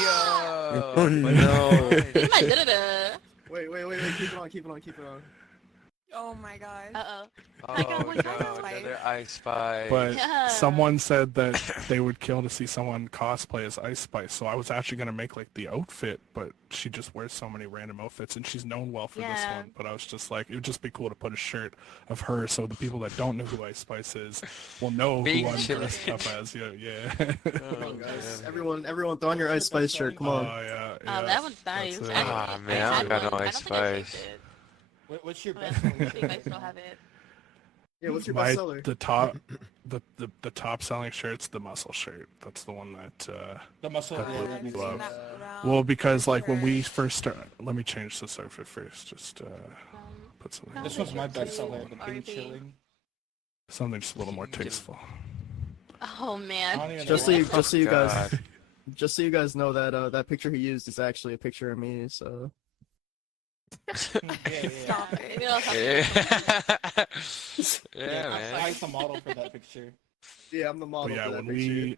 Yo. Oh no. Look at my da-da-da. Wait. Keep it on. Oh my gosh. Uh-oh. Oh I got no, one Ice Spice. another Ice Spice. But Yeah. someone said that they would kill to see someone cosplay as Ice Spice, so I was actually gonna make like the outfit, but she just wears so many random outfits, and she's known well for this Yeah. one. But I was just like, it would just be cool to put a shirt of her, so the people that don't know who Ice Spice is will know Being who I'm chilling. dressed up as. Yeah. Come on, Oh, guys. man. Everyone, throw on your Ice Spice shirt. Come on. Oh yeah. Oh, that one's nice. That's it. Ah, man, I I had don't got one. no I Ice don't think I saved Spice. it. What's your But best I selling think I still have it. Yeah, what's your My best seller? the top the top selling shirt's the muscle shirt. That's the one that The muscle. That Yeah, would that I've makes love. seen sense. that around. well, because for like when we sure. first start, let me change this outfit first. Just put something This one's my best seller. The R.I.P. pink chilling. something just a little more tasteful. Oh I man. don't even Just know so you guys, God. just so you guys know that that picture he used is actually a picture of me. So Yeah. Stop it. Maybe I'll have to Yeah. do something. Yeah, I man. was the model for that picture. yeah, I'm the But model yeah, for that when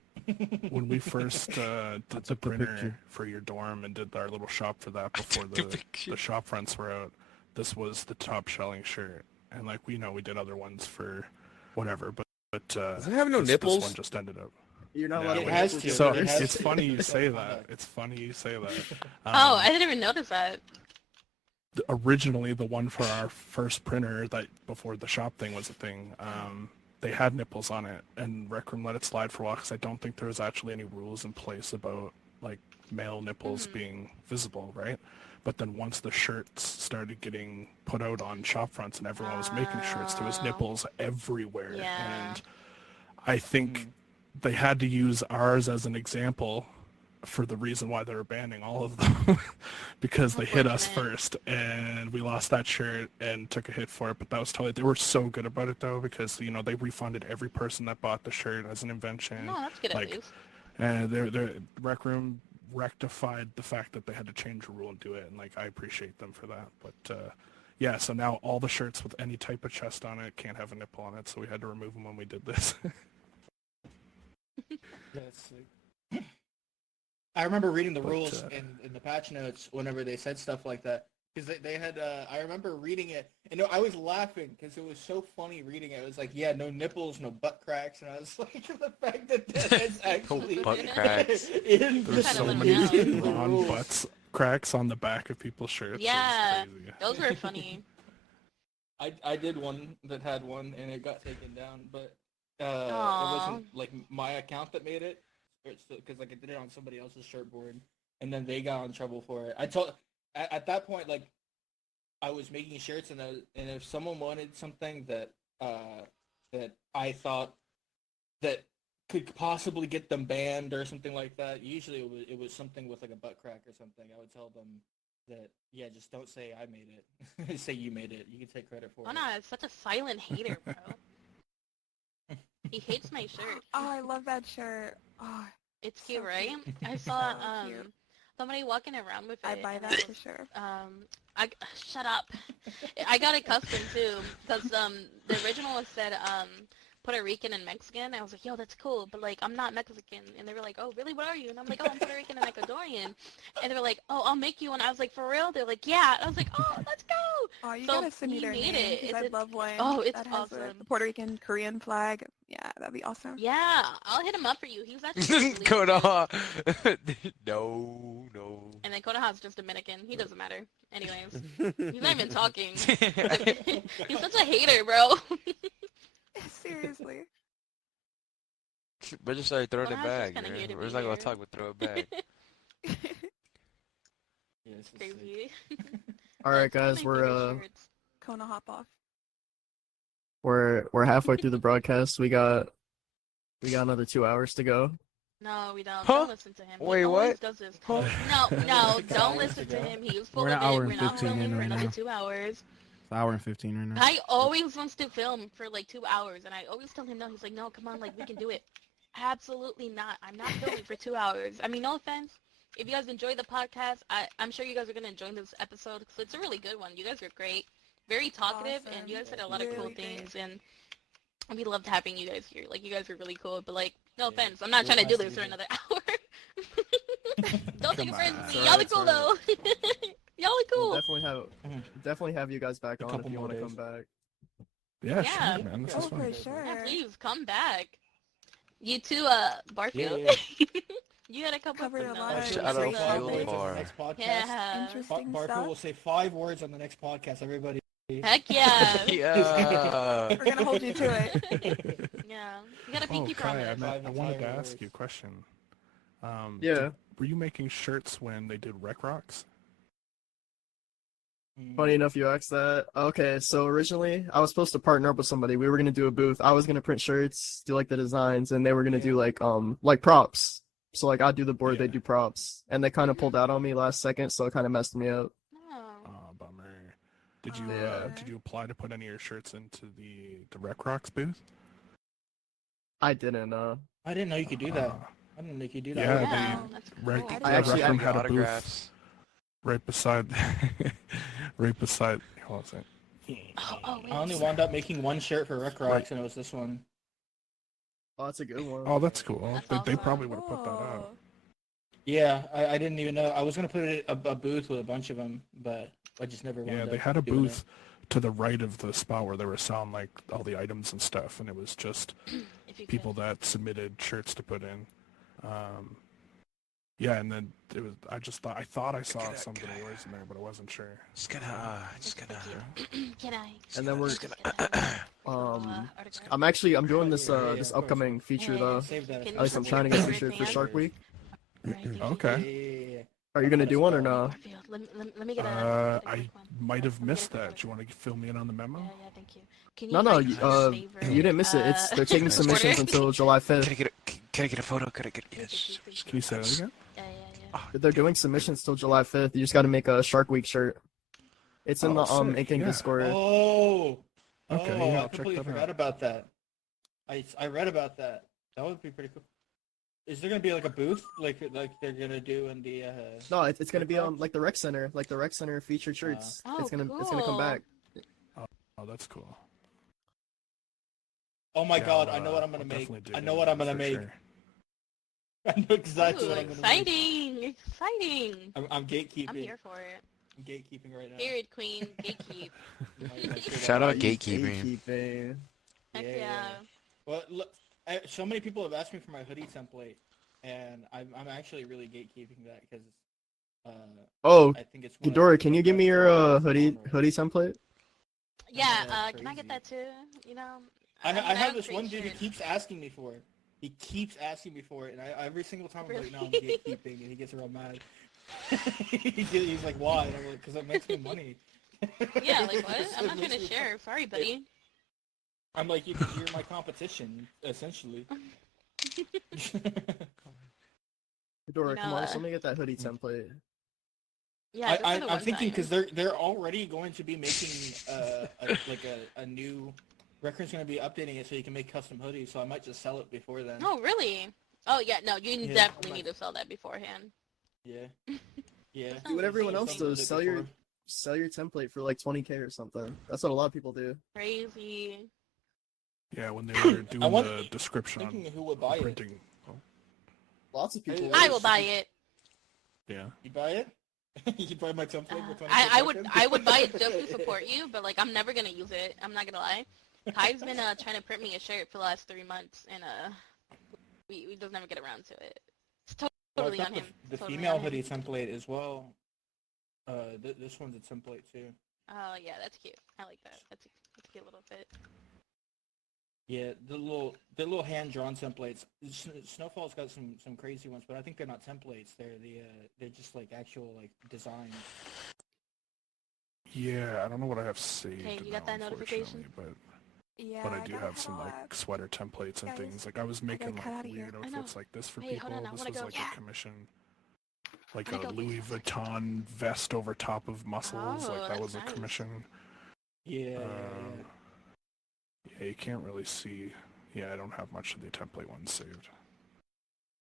picture. we first did the up the printer picture. for your dorm and did our little shop for that before The the picture. shop fronts were out, this was the top selling shirt. And like we did other ones for whatever, but Does it have no this nipples? one just ended up. You're not Yeah, allowed It to has wear to. nipples So in It has there. it's to. funny you It's say like that. conduct. It's funny you say that. Oh, I didn't even notice that. Originally the one for our first printer that before the shop thing was a thing, they had nipples on it, and RecRoom let it slide for a while because I don't think there was actually any rules in place about like male nipples being visible, right? But then once the shirts started getting put out on shop fronts and everyone was making shirts, there was Oh. nipples everywhere, Yeah. and I think they had to use ours as an example for the reason why they were banning all of them because they hit us Unfortunate. first and we lost that shirt and took a hit for it. But that was totally, they were so good about it though, because they refunded every person that bought the shirt as an invention. No, that's good like, at least. And their Rec Room rectified the fact that they had to change a rule and do it, and like I appreciate them for that. But yeah, so now all the shirts with any type of chest on it can't have a nipple on it, so we had to remove them when we did this. Yeah, that's sick. I remember reading the But, rules in the patch notes whenever they said stuff like that. Because they had, I remember reading it, and I was laughing because it was so funny reading it. It was like, yeah, no nipples, no butt cracks, and I was like, the fact that that is actually butt cracks. in the, There's Kinda so let many me in the Ron rules. butts cracks on the back of people's shirts. Yeah. It's crazy. Those were funny. I did one that had one, and it got taken down, but it Aw. wasn't like my account that made it, because like I did it on somebody else's shirt board, and then they got in trouble for it. I told at that point, like, I was making shirts, and if someone wanted something that that I thought that could possibly get them banned or something like that, usually it was something with like a butt crack or something. I would tell them that, yeah, just don't say I made it. Say you made it. You can take credit for Oh it. no, it's such a silent hater, bro. He hates my shirt. Oh, I love that shirt. Oh, It's So cute, right? cute. I saw So cute. somebody walking around with it. I buy and that I for was, sure. shut up. I got it custom too, because the original was said Puerto Rican and Mexican. I was like, yo, that's cool, but like I'm not Mexican. And they were like, oh really? What are you? And I'm like, oh, I'm Puerto Rican and Ecuadorian. And they were like, oh, I'll make you one. I was like, for real? They're like, yeah. And I was like, oh, let's go. Oh, you So gotta send me he their made name it. because It's I'd love one. oh, it's that has awesome. the Puerto Rican Korean flag. Yeah, that'd be awesome. Yeah, I'll hit him up for you. He's actually really Go good. to No. And then Konoha's just Dominican. He doesn't matter. Anyways, he's not even talking. He's such a hater, bro. Seriously. But just started throwing Well, it I was just back. kinda Man. here to We're be just not gonna here. talk, but throw it back. Yeah, this is sick. Crazy. All right, That's one of guys, my we're favorite shirts. Kona hop off. we're halfway through the broadcast. We got another 2 hours to go. No, we don't. Huh? Don't listen to him. Wait, he always what? does this. Huh? No, 6 don't hours listen to to go. him. He was full We're of an hour it. and We're not 15 filming in for right another now. 2 hours. It's an hour and 15 right now. I always wants to film for like 2 hours, and I always tell him no. He's like, no, come on, like we can do it. Absolutely not. I'm not filming for 2 hours. I mean, no offense. if you guys enjoy the podcast, I'm sure you guys are gonna enjoy this episode because it's a really good one. You guys are great, very talkative, and you guys said a lot of cool Really great. things, and we loved having you guys here. Like, you guys are really cool, but like, no Yeah, offense, I'm not real trying to do nice to this be for here. another hour. Don't take Come offense on. to me. It's Y'all are alright, cool it's though. Y'all are We'll cool. definitely have you guys back A on couple if you more want to days. come back. Yeah, Yeah. sure, man. This Oh, is Oh, fun. for sure. Yeah, please come back. You too, Barfield. Yeah. You had a couple Covered of a lot of Shout Shout out out Field Field Bar. Next podcast. Yeah. Interesting Barfield stuff. will say 5 words on the next podcast. Everybody. Heck yeah. Yeah. We're gonna hold you to it. Yeah. You got a Oh, pinky Kai, I, promise. Five I wanted to entire ask words. you a question. Yeah. Were you making shirts when they did Rec Rocks? Funny enough, you asked that. Okay, so originally I was supposed to partner up with somebody. We were gonna do a booth. I was gonna print shirts, do like the designs, and they were gonna do like props. So like I'd do the board, Yeah. they'd do props, and they kind of pulled out on me last second, so it kind of messed me up. Oh. Oh, bummer. Did Yeah. you apply to put any of your shirts into the Rec Rocks booth? I didn't. I didn't know you could do that. Uh, I didn't know you could do that. Yeah, Yeah, they- that's Rec, cool. I yeah, actually- Rec Room I- had a booth autographs. right beside, right beside. Hold on a second. Oh, wait. I only wound up making one shirt for Rec Rocks, and it was this one. Oh, that's a good one. Oh, that's cool. That's They awesome. probably would have put that out. Cool. Yeah, I didn't even know. I was gonna put it a booth with a bunch of them, but I just never wound Yeah, up they had a doing booth to the right of the spot where they were selling like all the items and stuff, and it was just If you could. people that submitted shirts to put in. Yeah, and then it was. I thought I saw Can something I- of yours in there, but I wasn't sure. Just gonna. Can I? And then we're autograph? I'm doing this Yeah, this of course. upcoming feature Yeah. though. Save that. Can At least I'm you trying to get some Right shirt for there? Shark Week. Alright, thank you. Okay. Are you gonna do one or no? Barfield, let me get a. I quick one. might have Let me missed get a quick that. Do you one. want to fill me in on the memo? Yeah, thank you. Can No, you no, write you, your favorite, you didn't miss it. It's they're taking order? submissions until July 5th. Can I get a photo? Can I get yes? Can you say that again? Yeah. They're doing submissions till July 5th. You just got to make a Shark Week shirt. It's in Oh, the sick, Inking yeah. Discord. Oh. Okay, Oh, yeah, I I'll check completely that forgot out. about that. I read about that. That would be pretty cool. Is there gonna be like a booth like they're gonna do in the? No, it's gonna be Rec Rocks? like the rec center featured shirts. Oh, it's gonna come cool. back. Oh, that's cool. Oh my Yeah, God! I'll, I know what I'm I'll gonna make. definitely dig I know into what I'm that gonna for make. sure. I know exactly Ooh, what I'm gonna make. exciting! I'm gatekeeping. I'm here for it. I'm gatekeeping right now. Period, queen. Gatekeep. My shirt Shout out. out gatekeeping. Gatekeeping. Heck Yeah, yeah. yeah. Well, look, so many people have asked me for my hoodie template, and I'm actually really gatekeeping that because Oh, I think it's. one of Ghidorah, the can you give me best your designs hoodie on hoodie template? Yeah, that's can I get crazy. that too? You know? I mean, have would this one create dude who shirts. keeps asking me for it. He keeps asking me for it, and every single time I'm like, no, I'm gatekeeping, and he gets real mad. He's like, why? And I'm like, because it makes me money. Yeah, like what? I'm not It gonna makes me share. Sorry, buddy. I'm like, you're my competition, essentially. Ghidorah, come on, know, let me get that hoodie template. Yeah, just for the I'm one thinking time. because they're already going to be making a new. RecRoom's going to be updating it so you can make custom hoodies, so I might just sell it before then. Oh, really? Oh, yeah, no, you Yeah, definitely I'm need to sell that beforehand. Yeah. Yeah. Do what everyone else Some of does. it Sell your before. template for like 20K or something. That's what a lot of people do. Crazy. Yeah, when they were doing want- the description on Thinking who would buy it. printing. Oh, Lots of people. I will buy it. yeah. You buy it? You buy my template for 20K I would buy it just to support you, but like I'm never gonna use it. I'm not gonna lie. Kai's been trying to print me a shirt for the last 3 months, and we just never get around to it. It's totally on him. The Totally female on him. hoodie template as well. This one's a template too. Oh yeah, that's cute. I like that. That's a cute little fit. Yeah, the little hand drawn templates. Snowfall's got some crazy ones, but I think they're not templates. They're just like actual like designs. Yeah, I don't know what I have saved. Okay, you now, got that notification? unfortunately, Yeah, But I do have some collab. like sweater templates and Guys, things. Like I was making cut like outta here. weird I know. outfits like this for Wait, people. hold on, I This wanna was go. like Yeah. a commission. Like I a wanna go Louis get Vuitton vest over top of muscles. Oh, like that that's was a nice. commission. Yeah. Yeah, you can't really see. Yeah, I don't have much of the template ones saved.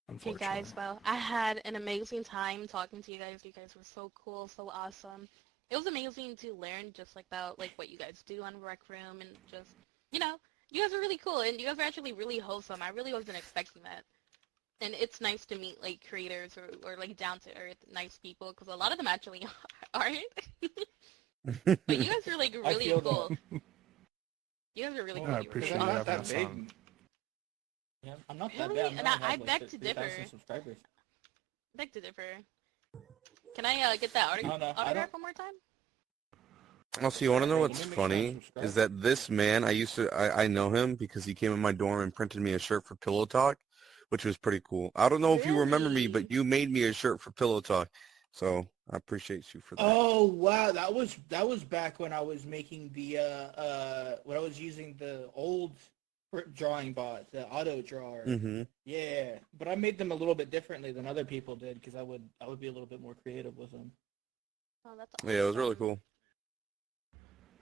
Okay, unfortunately. guys. Well, I had an amazing time talking to you guys. You guys were so cool, so awesome. It was amazing to learn just like about like what you guys do on Rec Room and just you know, you guys are really cool and you guys are actually really wholesome. I really wasn't expecting that. And it's nice to meet like creators or like down to earth nice people because a lot of them actually aren't. But you guys are like I really feel cool. that. You guys are really Yeah, cool. I You were appreciate I'm great. you not having that us big. on. Yeah, I'm not that Really? bad. And I only I have like beg to differ. 3,000 subscribers. Beg to differ. Can I get that I don't know. I autograph don't. one more time? Also, you want to know Let what's me make sure I'm funny? subscribed. Is that this man, I know him because he came in my dorm and printed me a shirt for Pillow Talk, which was pretty cool. I don't know if you remember me, Really? but you made me a shirt for Pillow Talk. So I appreciate you for that. Oh wow, that was back when I was making the when I was using the old drawing bot, the auto drawer. Mm-hmm. Yeah, but I made them a little bit differently than other people did because I would be a little bit more creative with them. Oh, that's Yeah, it was really awesome. cool.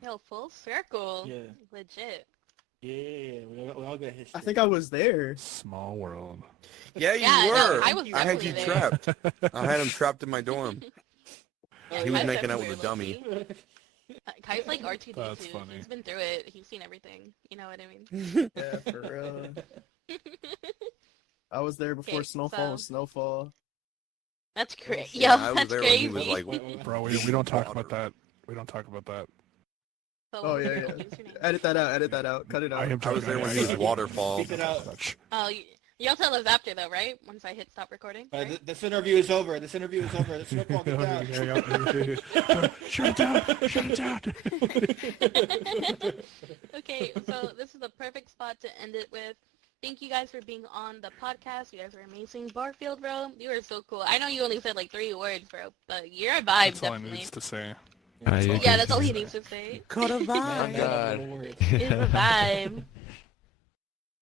Yo, full circle. Yeah, Legit. yeah, we all got history. I think I was there. Small world. Yeah, you Yeah, were. no, I was I had definitely you there. trapped. I had him trapped in my dorm. Oh, He was yeah. making out with a dummy. Kai's like R2D2. That's funny. He's been through it. He's seen everything. You know what I mean? Yeah, for real. I was there before Okay, Snowfall so- was Snowfall. That's great. shit. Yo, I was that's there when crazy. he was like, Bro, we don't talk about that. We don't talk about that. So, Oh yeah, what's yeah. your name? Edit that out. Edit that out. Cut it I out. am I was there when he was waterfall. Keep it out. Oh, you'll tell us after though, right? Once I hit stop recording. Right? This interview is over. This interview is over. This Snowfall, get down. Shut it down! Shut it down! Okay, so this is the perfect spot to end it with. Thank you guys for being on the podcast. You guys are amazing. Barfield, bro, you are so cool. I know you only said like 3 words, bro, but you're a vibe, That's all I definitely. needs to say. Yeah, that's all he needs to say. Got a Oh, vibe. God. Is a vibe.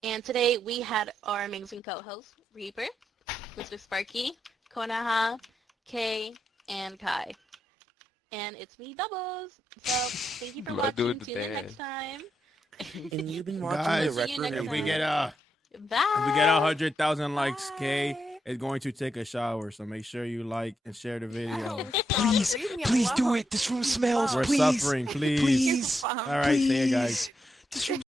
And today we had our amazing co-hosts, Reaper, Mr. Sparky, Konaha, Kay, and Kai. And it's me, Doubles. So thank you for Do I do watching. it Tune in bad? next time. And you've been watching Guys, the See you RecRoom next If we time. get Bye. if we get 100,000 likes, Kay Bye. is going to take a shower. So make sure you like and share the video. Please, Leave me please do alone. it. This room smells. We're Please, suffering, please. please, All right, see you guys. This room